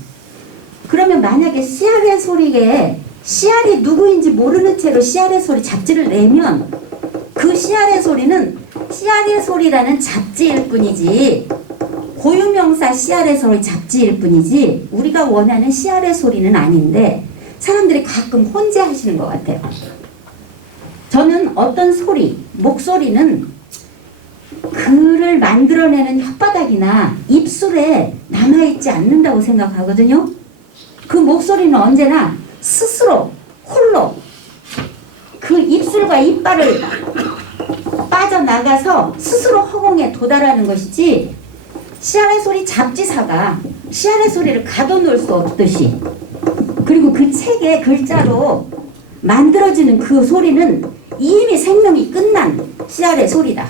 그러면 만약에 씨알의 소리에 씨알이 누구인지 모르는 채로 씨알의 소리 잡지를 내면 그 씨알의 소리는 씨알의 소리라는 잡지일 뿐이지, 고유명사 씨알의 소리 잡지일 뿐이지 우리가 원하는 씨알의 소리는 아닌데 사람들이 가끔 혼재하시는 것 같아요. 저는 어떤 소리, 목소리는 글을 만들어내는 혓바닥이나 입술에 남아있지 않는다고 생각하거든요. 그 목소리는 언제나 스스로 홀로 그 입술과 이빨을 빠져나가서 스스로 허공에 도달하는 것이지, 씨알의 소리 잡지사가 씨알의 소리를 가둬놓을 수 없듯이, 그리고 그 책의 글자로 만들어지는 그 소리는 이미 생명이 끝난 씨알의 소리다.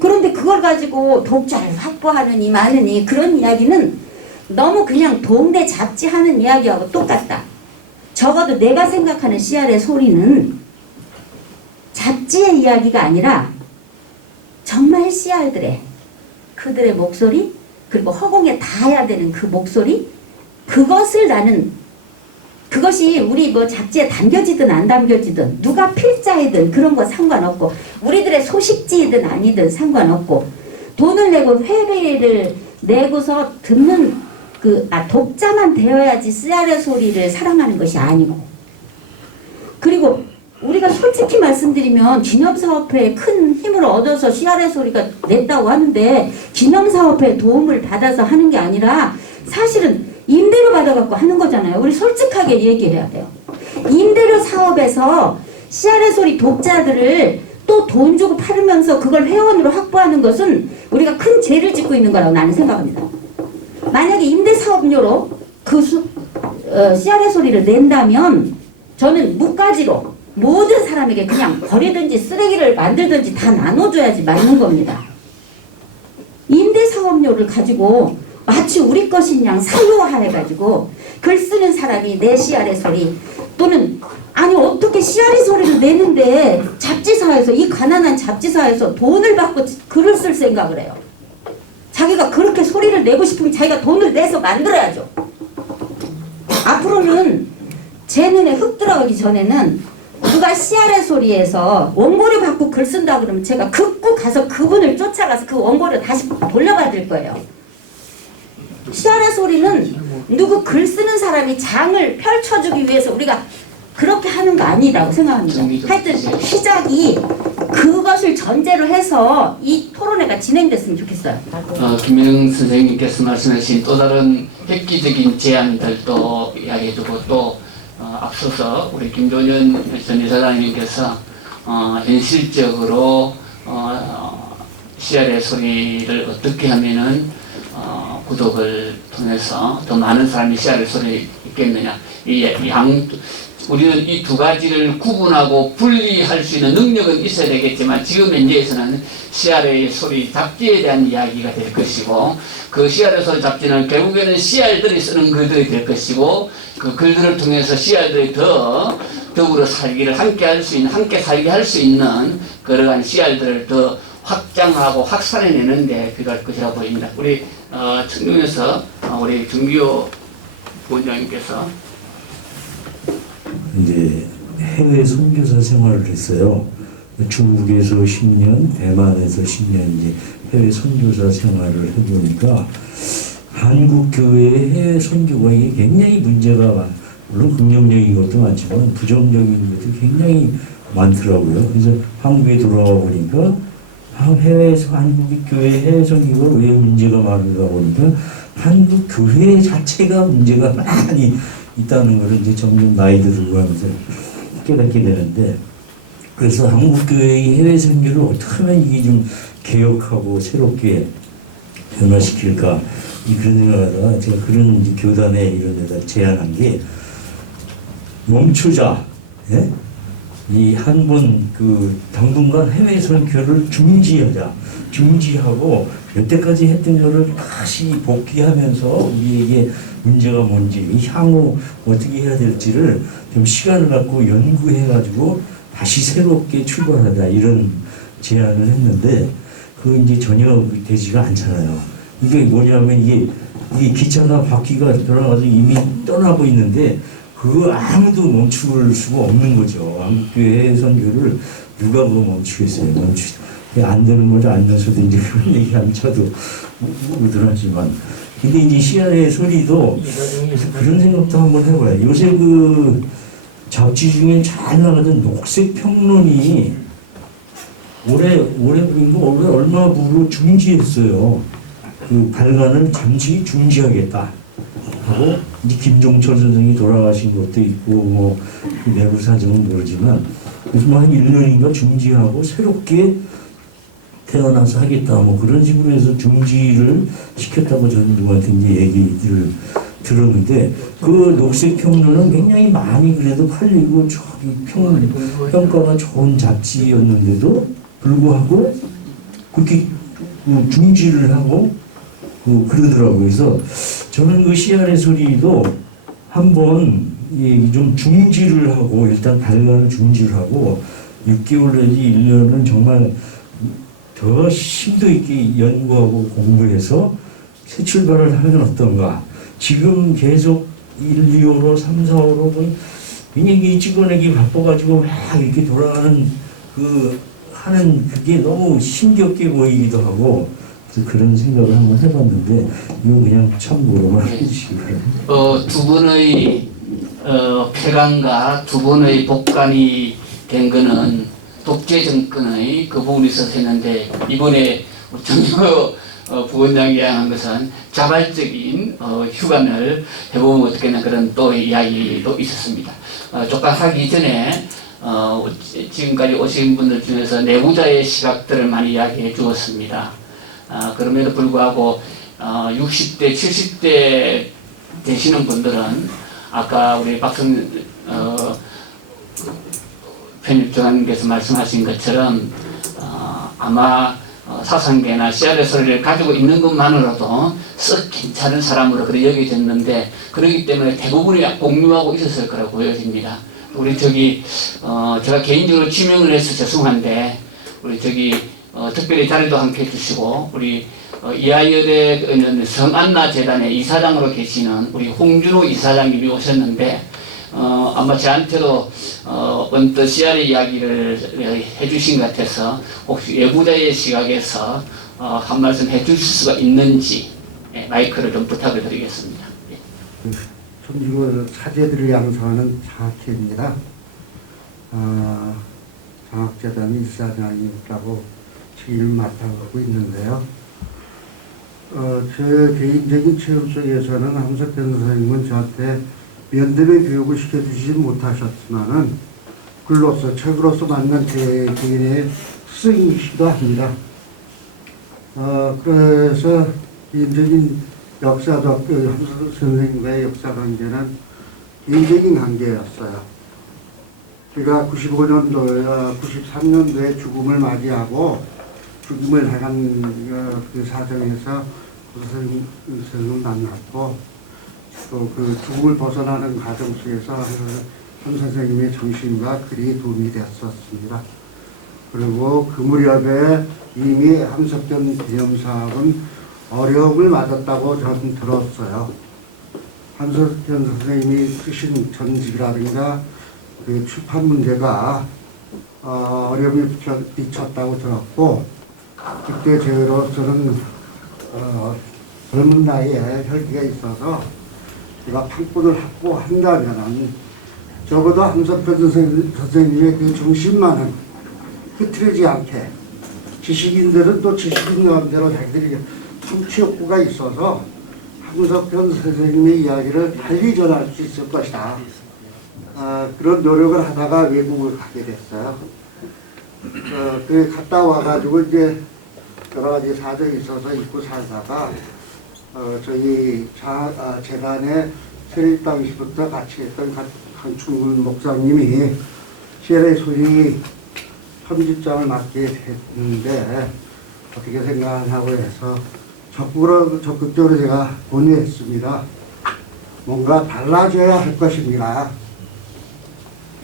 그런데 그걸 가지고 독자를 확보하느니 마느니 그런 이야기는 너무 그냥 동네 잡지하는 이야기하고 똑같다. 적어도 내가 생각하는 씨알의 소리는 잡지의 이야기가 아니라 정말 씨알들의, 그들의 목소리, 그리고 허공에 닿아야 되는 그 목소리, 그것을 나는, 그것이 우리 뭐 잡지에 담겨지든 안 담겨지든 누가 필자이든 그런 거 상관없고, 우리들의 소식지이든 아니든 상관없고, 돈을 내고 회비를 내고서 듣는 독자만 되어야지 씨알의 소리를 사랑하는 것이 아니고, 그리고 우리가 솔직히 말씀드리면 기념사업회에 큰 힘을 얻어서 씨알의 소리가 냈다고 하는데 기념사업회에 도움을 받아서 하는 게 아니라 사실은 임대료 받아갖고 하는 거잖아요. 우리 솔직하게 얘기해야 돼요. 임대료 사업에서 씨알의 소리 독자들을 또 돈 주고 팔으면서 그걸 회원으로 확보하는 것은 우리가 큰 죄를 짓고 있는 거라고 나는 생각합니다. 만약에 임대사업료로 씨알의 소리를 낸다면 저는 무가지로 모든 사람에게 그냥 버리든지 쓰레기를 만들든지 다 나눠줘야지 맞는 겁니다. 임대사업료를 가지고 마치 우리 것인 양 사유화해가지고 글 쓰는 사람이 내 씨알의 소리, 또는 아니 어떻게 씨알의 소리를 내는데 잡지사에서, 이 가난한 잡지사에서 돈을 받고 글을 쓸 생각을 해요. 자기가 그렇게 소리를 내고 싶으면 자기가 돈을 내서 만들어야죠. 앞으로는 제 눈에 흙 들어가기 전에는 누가 씨알의 소리에서 원고료 받고 글 쓴다 그러면 제가 극구 가서 그분을 쫓아가서 그 원고료 다시 돌려받을 거예요. 씨알의 소리는 누구 글 쓰는 사람이 장을 펼쳐주기 위해서 우리가 그렇게 하는 거 아니라고 생각합니다. 하여튼 시작이 그것을 전제로 해서 이 토론회가 진행됐으면 좋겠어요. 김영 선생님께서 말씀하신 또 다른 획기적인 제안들도 이야기해주고, 또 앞서서 우리 김종현 전 이사장님께서 현실적으로 씨알의 소리를 어떻게 하면은 구독을 통해서 더 많은 사람이 씨알의 소리를 있겠느냐, 우리는 이 두 가지를 구분하고 분리할 수 있는 능력은 있어야 되겠지만 지금 현재에서는 씨알의 소리 잡지에 대한 이야기가 될 것이고, 그 씨알의 소리 잡지는 결국에는 씨알들이 쓰는 글들이 될 것이고, 그 글들을 통해서 씨알들이 더 더불어 살기를 함께 살게 할 수 있는 그러한 씨알들을 더 확장하고 확산해내는데 필요할 것이라고 보입니다. 우리 청중에서 우리 정기호 부원장님께서 이제 해외 선교사 생활을 했어요. 중국에서 10년, 대만에서 10년 이제 해외 선교사 생활을 해보니까 한국 교회의 해외 선교가 이게 굉장히 문제가 물론 긍정적인 것도 많지만 부정적인 것도 굉장히 많더라고요. 그래서 한국에 돌아와 보니까 해외에서 한국 교회 해외 선교가 왜 문제가 많은가 보니까 한국 교회 자체가 문제가 많이 있다는 것을 이제 점점 나이 들고 하면서 깨닫게 되는데, 그래서 한국 교회의 해외 선교를 어떻게 하면 이게 좀 개혁하고 새롭게 변화시킬까, 그런 생각하다가 제가 그런 이제 교단에 이런 데다 제안한 게 멈추자. 예? 이 한 번 당분간 해외 선교를 중지하고 여태까지 했던 거를 다시 복귀하면서 우리에게 문제가 뭔지 향후 어떻게 해야 될지를 좀 시간을 갖고 연구해가지고 다시 새롭게 출발하자 이런 제안을 했는데 그 이제 전혀 되지가 않잖아요. 이게 뭐냐면 이게 기차가 바퀴가 돌아가서 이미 떠나고 있는데 그거 아무도 멈출 수가 없는 거죠. 한국교회 선교를 누가 그거 멈추겠어요. 안 되는 거죠. 안 돼서도 이제 그런 얘기하면 저도 우들하지만. 근데 이제 CR의 소리도 그런 생각도 한번 해봐요. 요새 잡지 중에 잘 나가던 녹색 평론이 올해 얼마 부로 중지했어요. 발간을 잠시 중지하겠다 하고 이제 김종철 선생이 돌아가신 것도 있고 내부 사정은 모르지만 그래서 한 1년인가 중지하고 새롭게 태어나서 하겠다 그런 식으로 해서 중지를 시켰다고 저는 누구한테 이제 얘기를 들었는데 그 녹색 평론은 굉장히 많이 그래도 팔리고 평가가 좋은 잡지였는데도 불구하고 그렇게 중지를 하고 그러더라고요. 그래서 저는 CR의 소리도 한번 좀 중지를 하고 일단 발간을 중지를 하고 6개월 내지 1년은 정말 더 심도 있게 연구하고 공부해서 새 출발을 하면 어떤가. 지금 계속 1, 2호로 3, 4호로 굉장히 찍어내기 바빠가지고 막 이렇게 돌아가는 하는 그게 너무 힘겹게 보이기도 하고 그런 생각을 한번 해봤는데 이거 그냥 참고로만 해주시기 바랍니다. 두 번의 폐간과 두 번의 복간이 된 거는 독재 정권의 그 부분이 있어서 했는데 이번에 정유 부원장이 이야기한 것은 자발적인 휴관을 해보면 어떻겠나 그런 또 이야기도 있었습니다. 족간하기 전에 지금까지 오신 분들 중에서 내부자의 시각들을 많이 이야기해 주었습니다. 그럼에도 불구하고 60대, 70대 되시는 분들은 아까 우리 박성 편집장님께서 말씀하신 것처럼 아마 사상계나 CR의 소리를 가지고 있는 것만으로도 썩 괜찮은 사람으로 그렇게 여겨졌는데 그렇기 때문에 대부분이 공유하고 있었을 거라고 보여집니다. 우리 제가 개인적으로 지명을 해서 죄송한데 우리 특별히 자리도 함께 해주시고 우리 이하열의 성안나 재단의 이사장으로 계시는 우리 홍준호 이사장님이 오셨는데 아마 저한테도 언뜻 CR의 이야기를 해주신 것 같아서 혹시 외부자의 시각에서 한 말씀 해주실 수가 있는지 마이크를 좀 부탁을 드리겠습니다. 존중을 사제들을 양성하는 장학회입니다. 장학재단 이사장이라고 책임을 맡아가고 있는데요. 제 개인적인 체험 속에서는 함석현 선생님은 저한테 면대면 교육을 시켜주지 못하셨지만은 글로서 책으로서 만난 제 개인의 스승이시기도 합니다. 그래서 개인적인 역사적 함석현 선생님과의 역사 관계는 개인적인 관계였어요. 제가 93년도에 죽음을 맞이하고 죽음을 해간 그 사정에서 선생님을 만났고 또 그 죽음을 벗어나는 과정 속에서 함 선생님의 정신과 글이 도움이 됐었습니다. 그리고 그 무렵에 이미 함석현 기념사업은 어려움을 맞았다고 저는 들었어요. 함석현 선생님이 쓰신 전집이라든가 그 출판 문제가 어려움이 미쳤다고 들었고 그때 저로서는 젊은 나이에 혈기가 있어서 제가 판권을 확보한다면 적어도 함석현 선생님의 그 중심만은 흐트리지 않게 지식인들은 또 지식인 마음대로 자기들이 성취 욕구가 있어서 함석현 선생님의 이야기를 빨리 전할 수 있을 것이다. 그런 노력을 하다가 외국을 가게 됐어요. 갔다 와가지고 이제 여러 가지 사정이 있어서 입고 살다가 저희 재단의 세립 당시부터 같이 했던 한충근 목사님이 시엘의 소리 편집장을 맡게 됐는데 어떻게 생각하냐고 해서 적극적으로 제가 논의했습니다. 뭔가 달라져야 할 것입니다.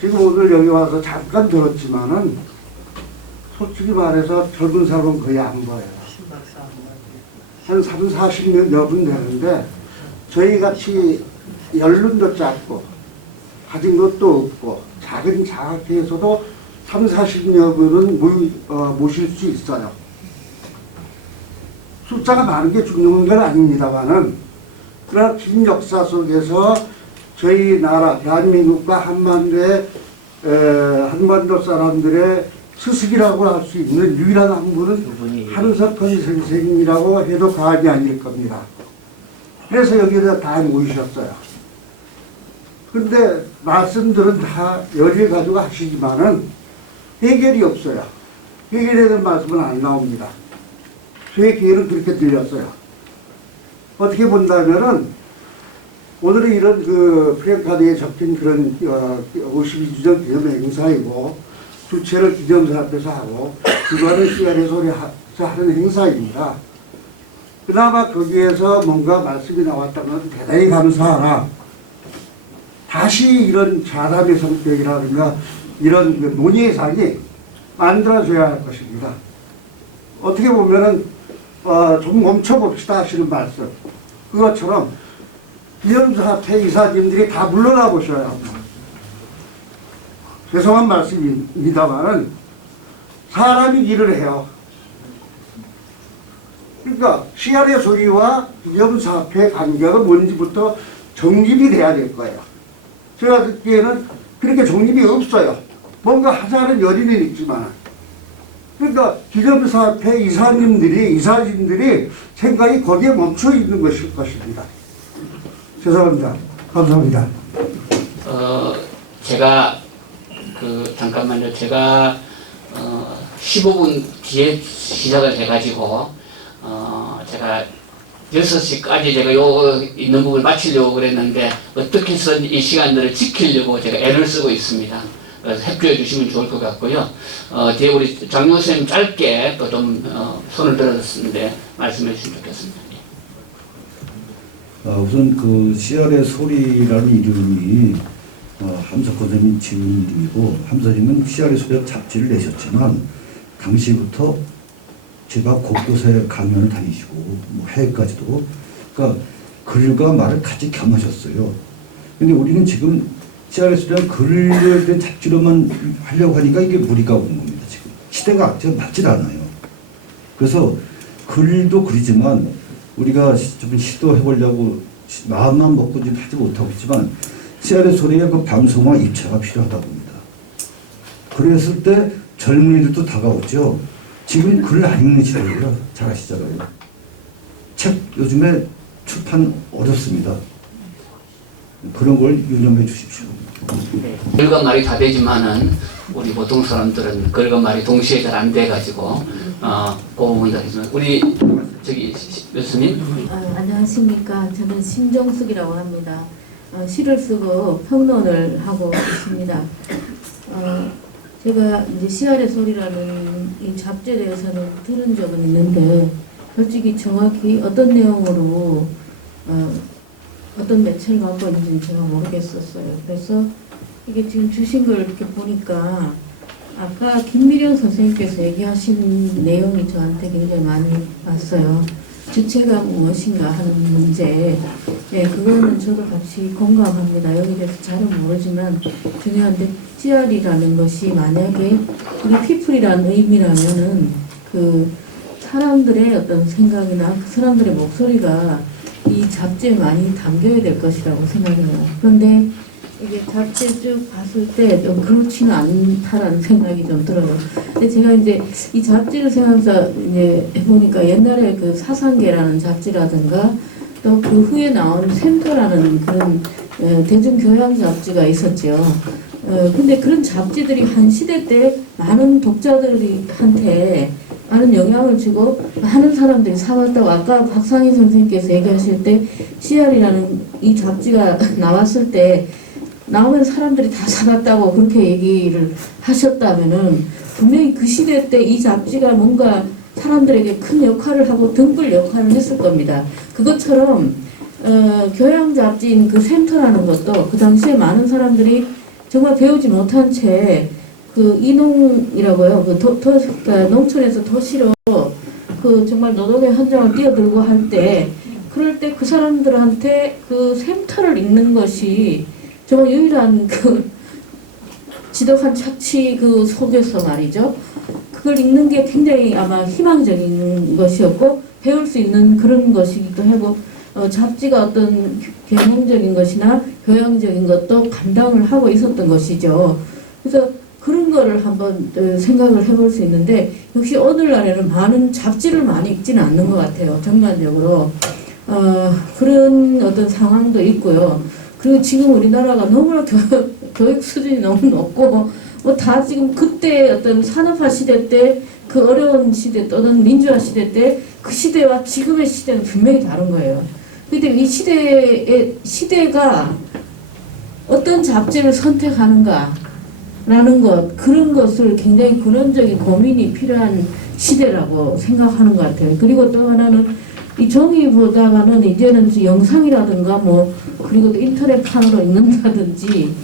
지금 오늘 여기 와서 잠깐 들었지만은 솔직히 말해서 젊은 사람은 거의 안 보여요. 한 30, 40여 분 되는데 저희같이 연륜도 짧고 가진 것도 없고 작은 장학회에서도 30, 40여 분은 모실 수 있어요. 숫자가 많은 게 중요한 건 아닙니다만은 그러나 긴 역사 속에서 저희 나라 대한민국과 한반도 사람들의 스승이라고 할 수 있는 유일한 한 분은 한석헌 선생님이라고 해도 과언이 아닐 겁니다. 그래서 여기다 다 모이셨어요. 근데 말씀들은 다 열을 가지고 하시지만은 해결이 없어요. 해결에 대한 말씀은 안 나옵니다. 저의 기회는 그렇게 들렸어요. 어떻게 본다면은 오늘은 이런 프랭카드에 적힌 그런 52주년 기념 행사이고 주최를 기념사 앞에서 하고 그거는 시간의 소리에서 하는 행사입니다. 그나마 거기에서 뭔가 말씀이 나왔다면 대단히 감사하나 다시 이런 자담의 성격이라든가 이런 논의의 상이 만들어져야 할 것입니다. 어떻게 보면은 좀 멈춰봅시다 하시는 말씀 그것처럼 기념사태 이사님들이 다 물러나 보셔야 죄송한 말씀입니다만은 사람이 일을 해요. 그러니까 시알의 소리와 기념사태의 관계가 뭔지부터 정립이 돼야 될 거예요. 제가 듣기에는 그렇게 정립이 없어요. 뭔가 하자는 열의는 있지만 그러니까 기념사태 이사진들이 생각이 거기에 멈춰 있는 것일 것입니다. 죄송합니다. 감사합니다. 제가 잠깐만요. 제가 15분 뒤에 시작을 해가지고 제가 6시까지 제가 요 있는 부분을 마치려고 그랬는데 어떻게 해서 이 시간들을 지키려고 제가 애를 쓰고 있습니다. 그래서 협조해 주시면 좋을 것 같고요. 뒤에 우리 장 교수님 짧게 또 좀 손을 들었는데 말씀해 주시면 좋겠습니다. 우선 그 CR의 소리라는 이름이 함석헌 선생님 지은 이름이고 함선님은 CR의 소리라는 잡지를 내셨지만 당시부터 제가 곳곳에 강연을 다니시고 뭐 해외까지도 그러니까 글과 말을 같이 겸하셨어요. 근데 우리는 지금 CR의 소리라는 글에 대한 잡지로만 하려고 하니까 이게 무리가 오는 겁니다. 지금 시대가 맞질 않아요. 그래서 글도 그리지만 우리가 좀 시도해보려고 마음만 먹고 좀 하지 못하고 있지만 CR의 소리의 그 방송화 입체가 필요하다 봅니다. 그랬을 때 젊은이들도 다가오죠. 지금 글 안 읽는 시대예요. 잘 아시잖아요. 책 요즘에 출판 어렵습니다. 그런 걸 유념해 주십시오. 글과 말이 다 되지만은 우리 보통 사람들은 글과 말이 동시에 잘 안 돼가지고 그 부분도 하지만 우리 저기 교수님 안녕하십니까. 저는 심정숙이라고 합니다. 시를 쓰고 평론을 하고 있습니다. 제가 이제 CR의 소리라는 이 잡지에 대해서는 들은 적은 있는데 솔직히 정확히 어떤 내용으로 어떤 매체를 갖고 있는지 제가 모르겠었어요. 그래서 이게 지금 주신 걸 이렇게 보니까 아까 김미령 선생님께서 얘기하신 내용이 저한테 굉장히 많이 왔어요. 주체가 무엇인가 하는 문제. 네, 그거는 저도 같이 공감합니다. 여기에 대해서 잘은 모르지만 중요한데 CR이라는 것이 만약에 우리 피플이라는 의미라면은 그 사람들의 어떤 생각이나 그 사람들의 목소리가 이 잡지에 많이 담겨야 될 것이라고 생각해요. 그런데 이게 잡지를 쭉 봤을 때 좀 그렇지는 않다라는 생각이 좀 들어요. 근데 제가 이제 이 잡지를 생각해서 이제 해보니까 옛날에 그 사상계라는 잡지라든가 또 그 후에 나온 샘터라는 그런 대중교양 잡지가 있었죠. 근데 그런 잡지들이 한 시대 때 많은 독자들한테 많은 영향을 주고 많은 사람들이 사왔다고 아까 박상희 선생님께서 얘기하실 때 CR이라는 이 잡지가 나왔을 때 나오면 사람들이 다 사봤다고 그렇게 얘기를 하셨다면은 분명히 그 시대 때 이 잡지가 뭔가 사람들에게 큰 역할을 하고 등불 역할을 했을 겁니다. 그것처럼 교양 잡지인 그 센터라는 것도 그 당시에 많은 사람들이 정말 배우지 못한 채 그 이농이라고요. 그러니까 농촌에서 도시로 그 정말 노동의 현장을 뛰어들고 할 때 그럴 때 그 사람들한테 그 센터를 읽는 것이 정말 유일한 그 지독한 착취 그 속에서 말이죠. 그걸 읽는 게 굉장히 아마 희망적인 것이었고 배울 수 있는 그런 것이기도 하고 잡지가 어떤 개몽적인 것이나 교양적인 것도 감당을 하고 있었던 것이죠. 그래서 그런 거를 한번 생각을 해볼 수 있는데 역시 오늘날에는 많은 잡지를 많이 읽지는 않는 것 같아요. 전반적으로 그런 어떤 상황도 있고요. 그리고 지금 우리나라가 너무나 교육 수준이 너무 높고 뭐 다 지금 그때 어떤 산업화 시대 때 그 어려운 시대 또는 민주화 시대 때 그 시대와 지금의 시대는 분명히 다른 거예요. 근데 이 시대가 어떤 잡지를 선택하는가 라는 것, 그런 것을 굉장히 근원적인 고민이 필요한 시대라고 생각하는 것 같아요. 그리고 또 하나는 이 종이보다가는 이제는 영상이라든가 뭐 그리고 또 인터넷판으로 읽는다든지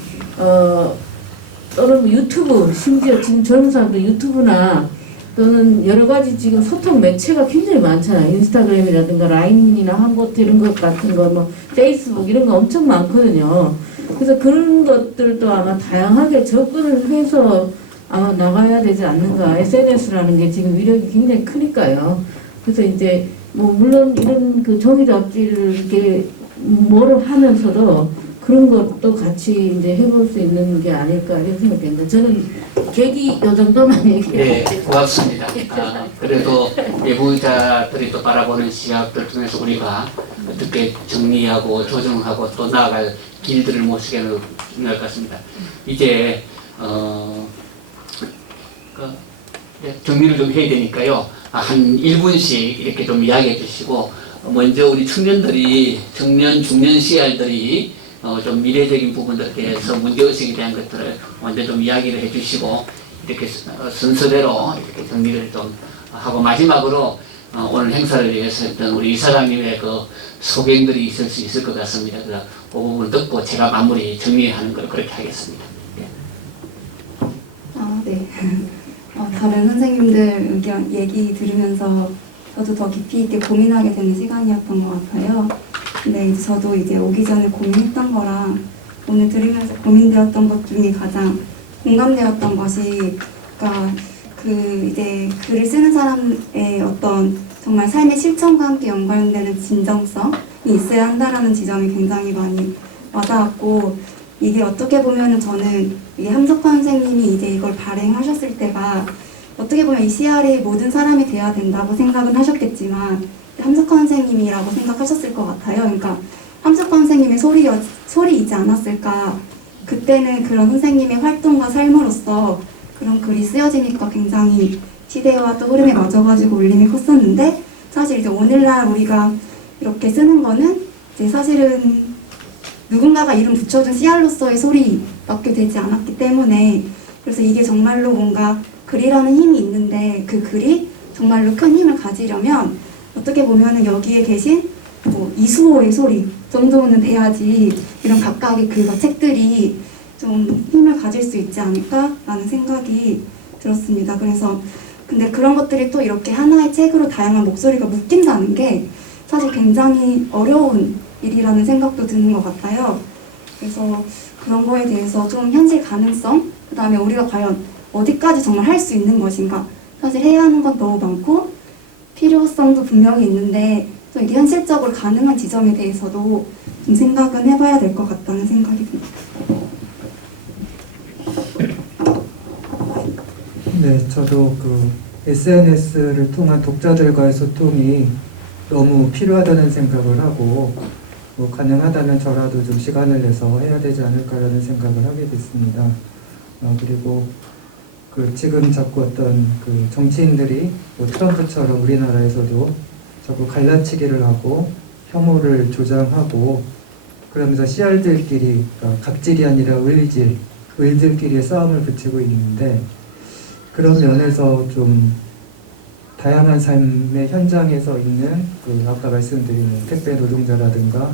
또는 유튜브, 심지어 지금 젊은 사람들 유튜브나 또는 여러 가지 지금 소통 매체가 굉장히 많잖아요. 인스타그램이라든가 라인이나 한것 이런 것 같은 거, 뭐 페이스북 이런 거 엄청 많거든요. 그래서 그런 것들도 아마 다양하게 접근을 해서 아마 나가야 되지 않는가. SNS라는 게 지금 위력이 굉장히 크니까요. 그래서 이제 뭐 물론 이런 그 종이 잡지를 이렇게 뭐를 하면서도 그런 것도 같이 이제 해볼 수 있는 게 아닐까 이런 생각했는데 저는 계기 요 정도만 얘기해요. 네, 고맙습니다. 그래도 외부자들이 또 바라보는 시각들 통해서 우리가 어떻게 정리하고 조정하고 또 나아갈 길들을 모시게 될 것 같습니다. 이제 정리를 좀 해야 되니까요. 한 1분씩 이렇게 좀 이야기해 주시고 먼저 우리 청년들이 청년 중년 CR들이 좀 미래적인 부분들에 대해서 문제의식에 대한 것들을 먼저 좀 이야기를 해 주시고 이렇게 순서대로 이렇게 정리를 좀 하고 마지막으로 오늘 행사를 위해서 했던 우리 이사장님의 그 소견들이 있을 수 있을 것 같습니다. 그래서 그 부분 듣고 제가 마무리 정리하는 걸 그렇게 하겠습니다. 네. 다른 선생님들 의견 얘기 들으면서 저도 더 깊이 있게 고민하게 되는 시간이었던 것 같아요. 근데 저도 이제 오기 전에 고민했던 거랑 오늘 들으면서 고민되었던 것 중에 가장 공감되었던 것이, 그러니까 그 이제 글을 쓰는 사람의 어떤 정말 삶의 실천과 함께 연관되는 진정성이 있어야 한다라는 지점이 굉장히 많이 와닿았고, 이게 어떻게 보면은 저는 이 함석환 선생님이 이제 이걸 발행하셨을 때가 어떻게 보면 이 CR이 모든 사람이 돼야 된다고 생각은 하셨겠지만 함석환 선생님이라고 생각하셨을 것 같아요. 그러니까 함석환 선생님의 소리이지 않았을까. 그때는 그런 선생님의 활동과 삶으로서 그런 글이 쓰여지니까 굉장히 시대와 또 흐름에 맞아가지고 울림이 컸었는데, 사실 이제 오늘날 우리가 이렇게 쓰는 거는 이제 사실은 누군가가 이름 붙여준 CR로서의 소리밖에 되지 않았기 때문에, 그래서 이게 정말로 뭔가 글이라는 힘이 있는데 그 글이 정말로 큰 힘을 가지려면 어떻게 보면은 여기에 계신 뭐 이수호의 소리 정도는 돼야지 이런 각각의 글과 책들이 좀 힘을 가질 수 있지 않을까라는 생각이 들었습니다. 그래서 근데 그런 것들이 또 이렇게 하나의 책으로 다양한 목소리가 묶인다는 게 사실 굉장히 어려운 일이라는 생각도 드는 것 같아요. 그래서 그런 거에 대해서 좀 현실 가능성, 그 다음에 우리가 과연 어디까지 정말 할 수 있는 것인가. 사실 해야 하는 건 너무 많고 필요성도 분명히 있는데 또 이게 현실적으로 가능한 지점에 대해서도 좀 생각은 해봐야 될 것 같다는 생각이 듭니다. 네, 저도 그 SNS를 통한 독자들과의 소통이 너무 필요하다는 생각을 하고 뭐 가능하다면 저라도 좀 시간을 내서 해야 되지 않을까라는 생각을 하게 됐습니다. 그리고 지금 자꾸 어떤 정치인들이 뭐 트럼프처럼 우리나라에서도 자꾸 갈라치기를 하고 혐오를 조장하고 그러면서 씨알들끼리 그러니까 갑질이 아니라 을들끼리의 싸움을 붙이고 있는데 그런 면에서 좀 다양한 삶의 현장에서 있는 아까 말씀드린 택배 노동자라든가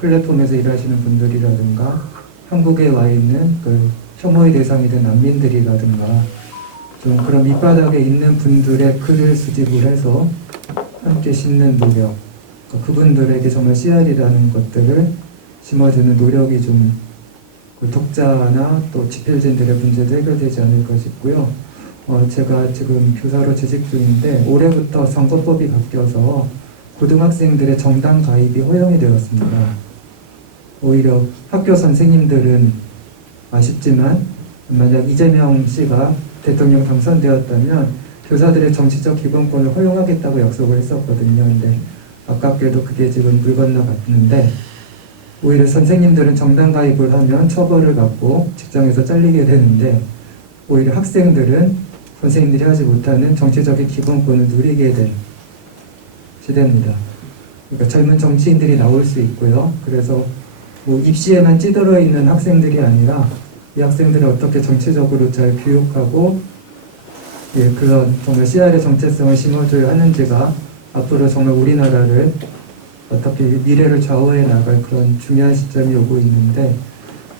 플랫폼에서 일하시는 분들이라든가 한국에 와 있는 혐오의 대상이 된 난민들이라든가 좀 그런 밑바닥에 있는 분들의 글을 수집을 해서 함께 심는 노력, 그분들에게 정말 씨알이라는 것들을 심어주는 노력이 좀 독자나 또 집필진들의 문제도 해결되지 않을까 싶고요. 제가 지금 교사로 재직 중인데 올해부터 선거법이 바뀌어서 고등학생들의 정당 가입이 허용이 되었습니다. 오히려 학교 선생님들은 아쉽지만 만약 이재명 씨가 대통령 당선되었다면 교사들의 정치적 기본권을 허용하겠다고 약속을 했었거든요. 근데 아깝게도 그게 지금 물 건너갔는데 오히려 선생님들은 정당 가입을 하면 처벌을 받고 직장에서 잘리게 되는데 오히려 학생들은 선생님들이 하지 못하는 정치적인 기본권을 누리게 된 시대입니다. 그러니까 젊은 정치인들이 나올 수 있고요. 그래서 뭐 입시에만 찌들어 있는 학생들이 아니라 이 학생들을 어떻게 정치적으로 잘 교육하고 그런 정말 씨알의 정체성을 심어줘야 하는지가 앞으로 정말 우리나라를 어떻게 미래를 좌우해 나갈 그런 중요한 시점이 오고 있는데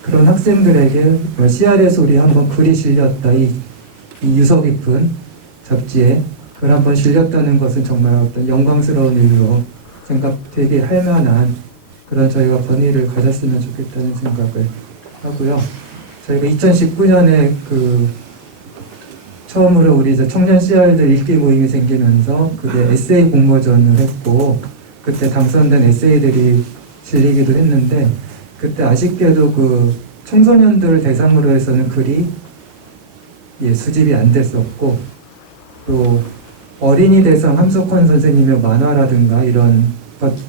그런 학생들에게 씨알의 소리 한번 글이 실렸다 이 유서 깊은 잡지에 글 한번 실렸다는 것은 정말 어떤 영광스러운 일로 생각되게 할 만한 그런 저희가 권위를 가졌으면 좋겠다는 생각을 하고요. 저희가 2019년에 처음으로 우리 이제 청년 씨알들 읽기 모임이 생기면서 그게 에세이 공모전을 했고 그때 당선된 에세이들이 실리기도 했는데 그때 아쉽게도 청소년들을 대상으로 해서는 글이 수집이 안 됐었고 또 어린이 대상 함석헌 선생님의 만화라든가 이런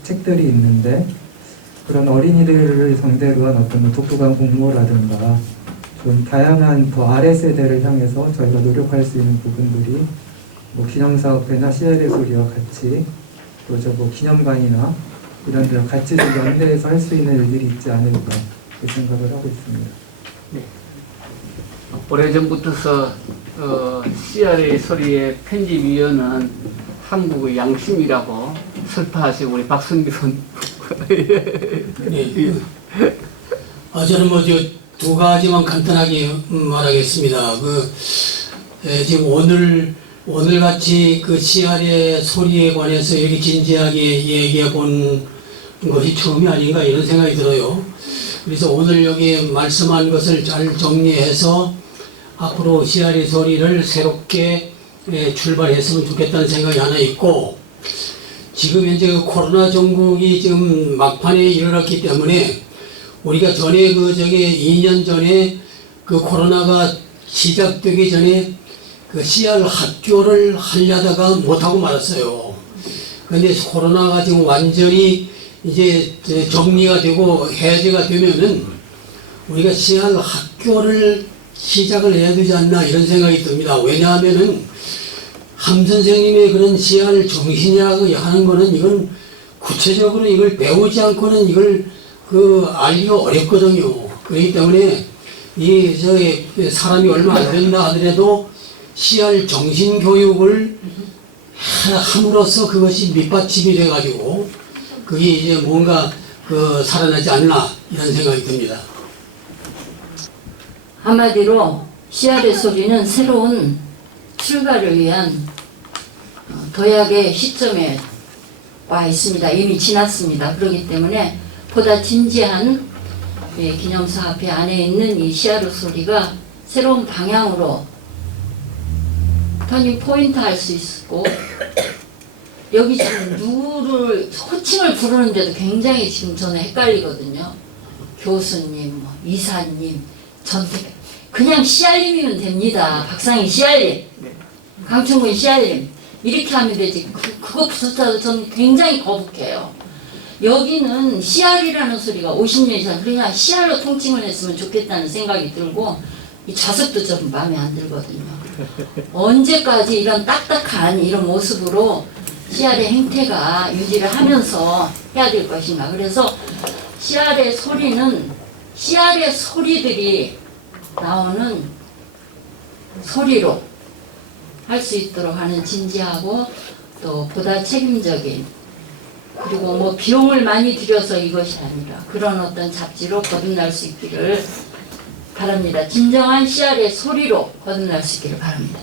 책들이 있는데 그런 어린이들을 상대로 한 어떤 독후감 공모라든가 좀 다양한 더 아래 세대를 향해서 저희가 노력할 수 있는 부분들이 뭐 기념사업회나 씨알의 소리와 같이 또 기념관이나 이런 데랑 같이 좀 연대해서 할 수 있는 일들이 있지 않을까 그 생각을 하고 있습니다. 네. 오래전부터 씨알의 소리의 편집위원은 한국의 양심이라고 설파하시고 우리 박성기 선. 네. 저는 두 가지만 간단하게 말하겠습니다. 지금 오늘 같이 씨알의 소리에 관해서 이렇게 진지하게 얘기해 본 것이 처음이 아닌가 이런 생각이 들어요. 그래서 오늘 여기 말씀한 것을 잘 정리해서 앞으로 씨알의 소리를 새롭게 출발했으면 좋겠다는 생각이 하나 있고 지금 현재 코로나 전국이 지금 막판에 이르렀기 때문에 우리가 전에 2년 전에 코로나가 시작되기 전에 씨알 학교를 하려다가 못하고 말았어요. 그런데 코로나가 지금 완전히 이제 정리가 되고 해제가 되면은 우리가 씨알 학교를 시작을 해야 되지 않나 이런 생각이 듭니다. 왜냐하면은 함 선생님의 그런 씨알 정신이라고 하는 거는 이건 구체적으로 이걸 배우지 않고는 이걸 알기가 어렵거든요. 그렇기 때문에 사람이 얼마 안 된다 하더라도 씨알 정신 교육을 함으로써 그것이 밑받침이 돼가지고 그게 이제 뭔가 살아나지 않나 이런 생각이 듭니다. 한마디로 씨알의 소리는 새로운 출발을 위한 도약의 시점에 와 있습니다. 이미 지났습니다. 그렇기 때문에 보다 진지한 기념사업회 안에 있는 이 씨알의 소리가 새로운 방향으로 터닝 포인트 할 수 있고 여기 지금 누구를 호칭을 부르는데도 굉장히 지금 저는 헷갈리거든요. 교수님, 이사님, 전택 그냥 씨알님이면 됩니다. 박상희 씨알님, 강충근 씨알님 이렇게 하면 되지. 그것조차도 저는 굉장히 거북해요. 여기는 씨알이라는 소리가 50년 이상 그냥 씨알로 통칭을 했으면 좋겠다는 생각이 들고 이 좌석도 좀 마음에 안 들거든요. 언제까지 이런 딱딱한 이런 모습으로 씨알의 행태가 유지를 하면서 해야 될 것인가. 그래서 씨알의 소리는 씨알의 소리들이 나오는 소리로 할 수 있도록 하는 진지하고 또 보다 책임적인, 그리고 뭐 비용을 많이 들여서 이것이 아니라 그런 어떤 잡지로 거듭날 수 있기를 바랍니다. 진정한 씨알의 소리로 거듭날 수 있기를 바랍니다.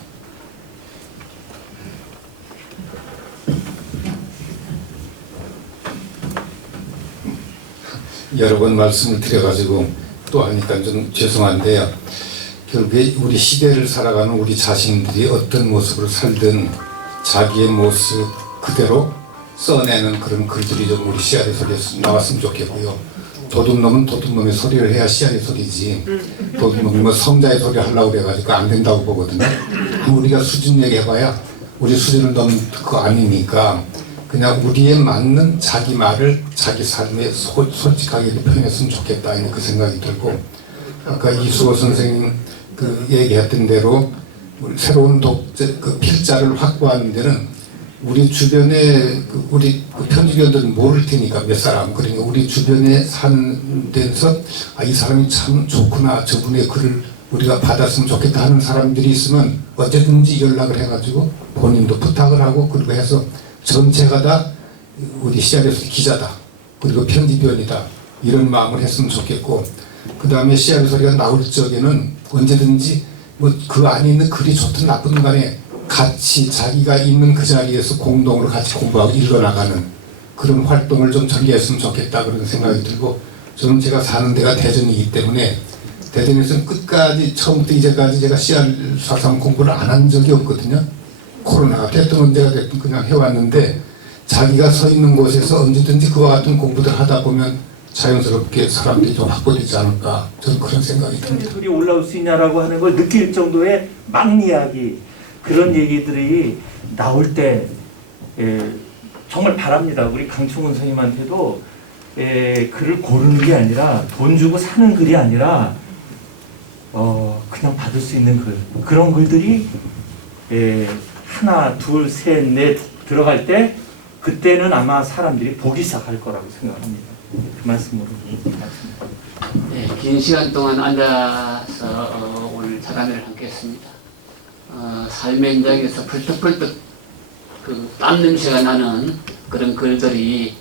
여러 번 말씀을 드려가지고 또 하니까 좀 죄송한데요. 결국에 우리 시대를 살아가는 우리 자신들이 어떤 모습으로 살든 자기의 모습 그대로 써내는 그런 글들이 좀 우리 씨알의 소리에 나왔으면 좋겠고요. 도둑놈은 도둑놈의 소리를 해야 씨알의 소리지, 도둑놈이 뭐 성자의 소리 하려고 그래가지고 안 된다고 보거든요. 우리가 수준 얘기해봐야 우리 수준을 너무 그거 아니니까 그냥 우리에 맞는 자기 말을 자기 삶에 솔직하게 표현했으면 좋겠다, 그 생각이 들고, 아까 이수호 선생님 그 얘기했던 대로 우리 새로운 독재 그 필자를 확보하는 데는 우리 주변에 우리 편집위원들은 모를 테니까 몇 사람, 그러니까 우리 주변에 사는 데서 이 사람이 참 좋구나, 저분의 글을 우리가 받았으면 좋겠다 하는 사람들이 있으면 언제든지 연락을 해가지고 본인도 부탁을 하고, 그리고 해서 전체가 다 우리 씨알의 소리 기자다, 그리고 편집위원이다, 이런 마음을 했으면 좋겠고, 그 다음에 씨알의 소리가 나올 적에는 언제든지 뭐 그 안에 있는 글이 좋든 나쁘든 간에 같이 자기가 있는 그 자리에서 공동으로 같이 공부하고 읽어나가는 그런 활동을 좀 전개했으면 좋겠다, 그런 생각이 들고, 저는 제가 사는 데가 대전이기 때문에 대전에서는 끝까지 처음부터 이제까지 제가 씨알 사상 공부를 안 한 적이 없거든요. 코로나가 됐든 언제가 됐든 그냥 해왔는데, 자기가 서 있는 곳에서 언제든지 그와 같은 공부들 하다 보면 자연스럽게 사람들이 좀 확보되지 않을까, 저는 그런 생각이 듭니다. 소리 올라올 수 있냐라고 하는 걸 느낄 정도의 막 이야기, 그런 얘기들이 나올 때 정말 바랍니다. 우리 강충훈 선생님한테도 글을 고르는 게 아니라, 돈 주고 사는 글이 아니라 그냥 받을 수 있는 글, 그런 글들이 하나, 둘, 셋, 넷 들어갈 때 그때는 아마 사람들이 보기 시작할 거라고 생각합니다. 그 말씀으로 말씀드립니다. 네, 긴 시간 동안 앉아서 오늘 자담회를 함께 했습니다. 삶의 현장에서 펄떡펄떡 그 땀 냄새가 나는 그런 글들이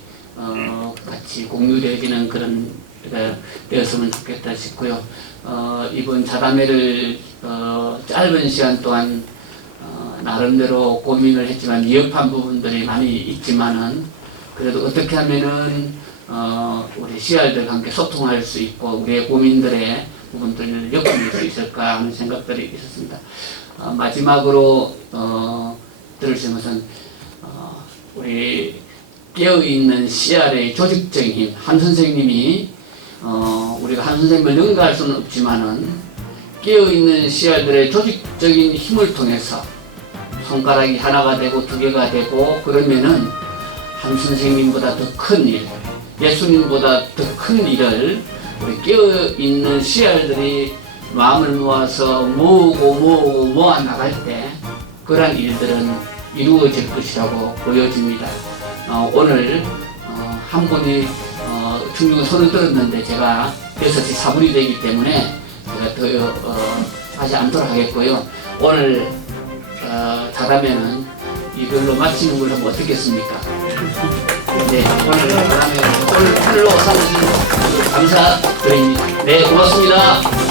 같이 공유되어지는 그런 때가 되었으면 좋겠다 싶고요. 이번 자담회를 짧은 시간 동안 나름대로 고민을 했지만 미흡한 부분들이 많이 있지만은, 그래도 어떻게 하면은 우리 씨알들과 함께 소통할 수 있고 우리의 고민들의 부분들을 엮어낼 수 있을까 하는 생각들이 있었습니다. 마지막으로 들으신 것은 우리 깨어있는 씨알의 조직적인 힘, 한 선생님이 우리가 한 선생님을 능가할 수는 없지만은 깨어있는 씨알들의 조직적인 힘을 통해서 손가락이 하나가 되고 두 개가 되고, 그러면은 한 선생님보다 더 큰 일, 예수님보다 더 큰 일을 우리 깨어있는 씨알들이 마음을 모아서 모아 나갈 때 그러한 일들은 이루어질 것이라고 보여집니다. 오늘 한 분이 충분히 손을 들었는데 제가 6시 4분이 되기 때문에 제가 더 하지 않도록 하겠고요. 오늘 자담회는 이걸로 마치는 걸 하면 어떻겠습니까? 네, 오늘 자담회 오늘 풀로 삼으신 감사드립니다. 네, 고맙습니다.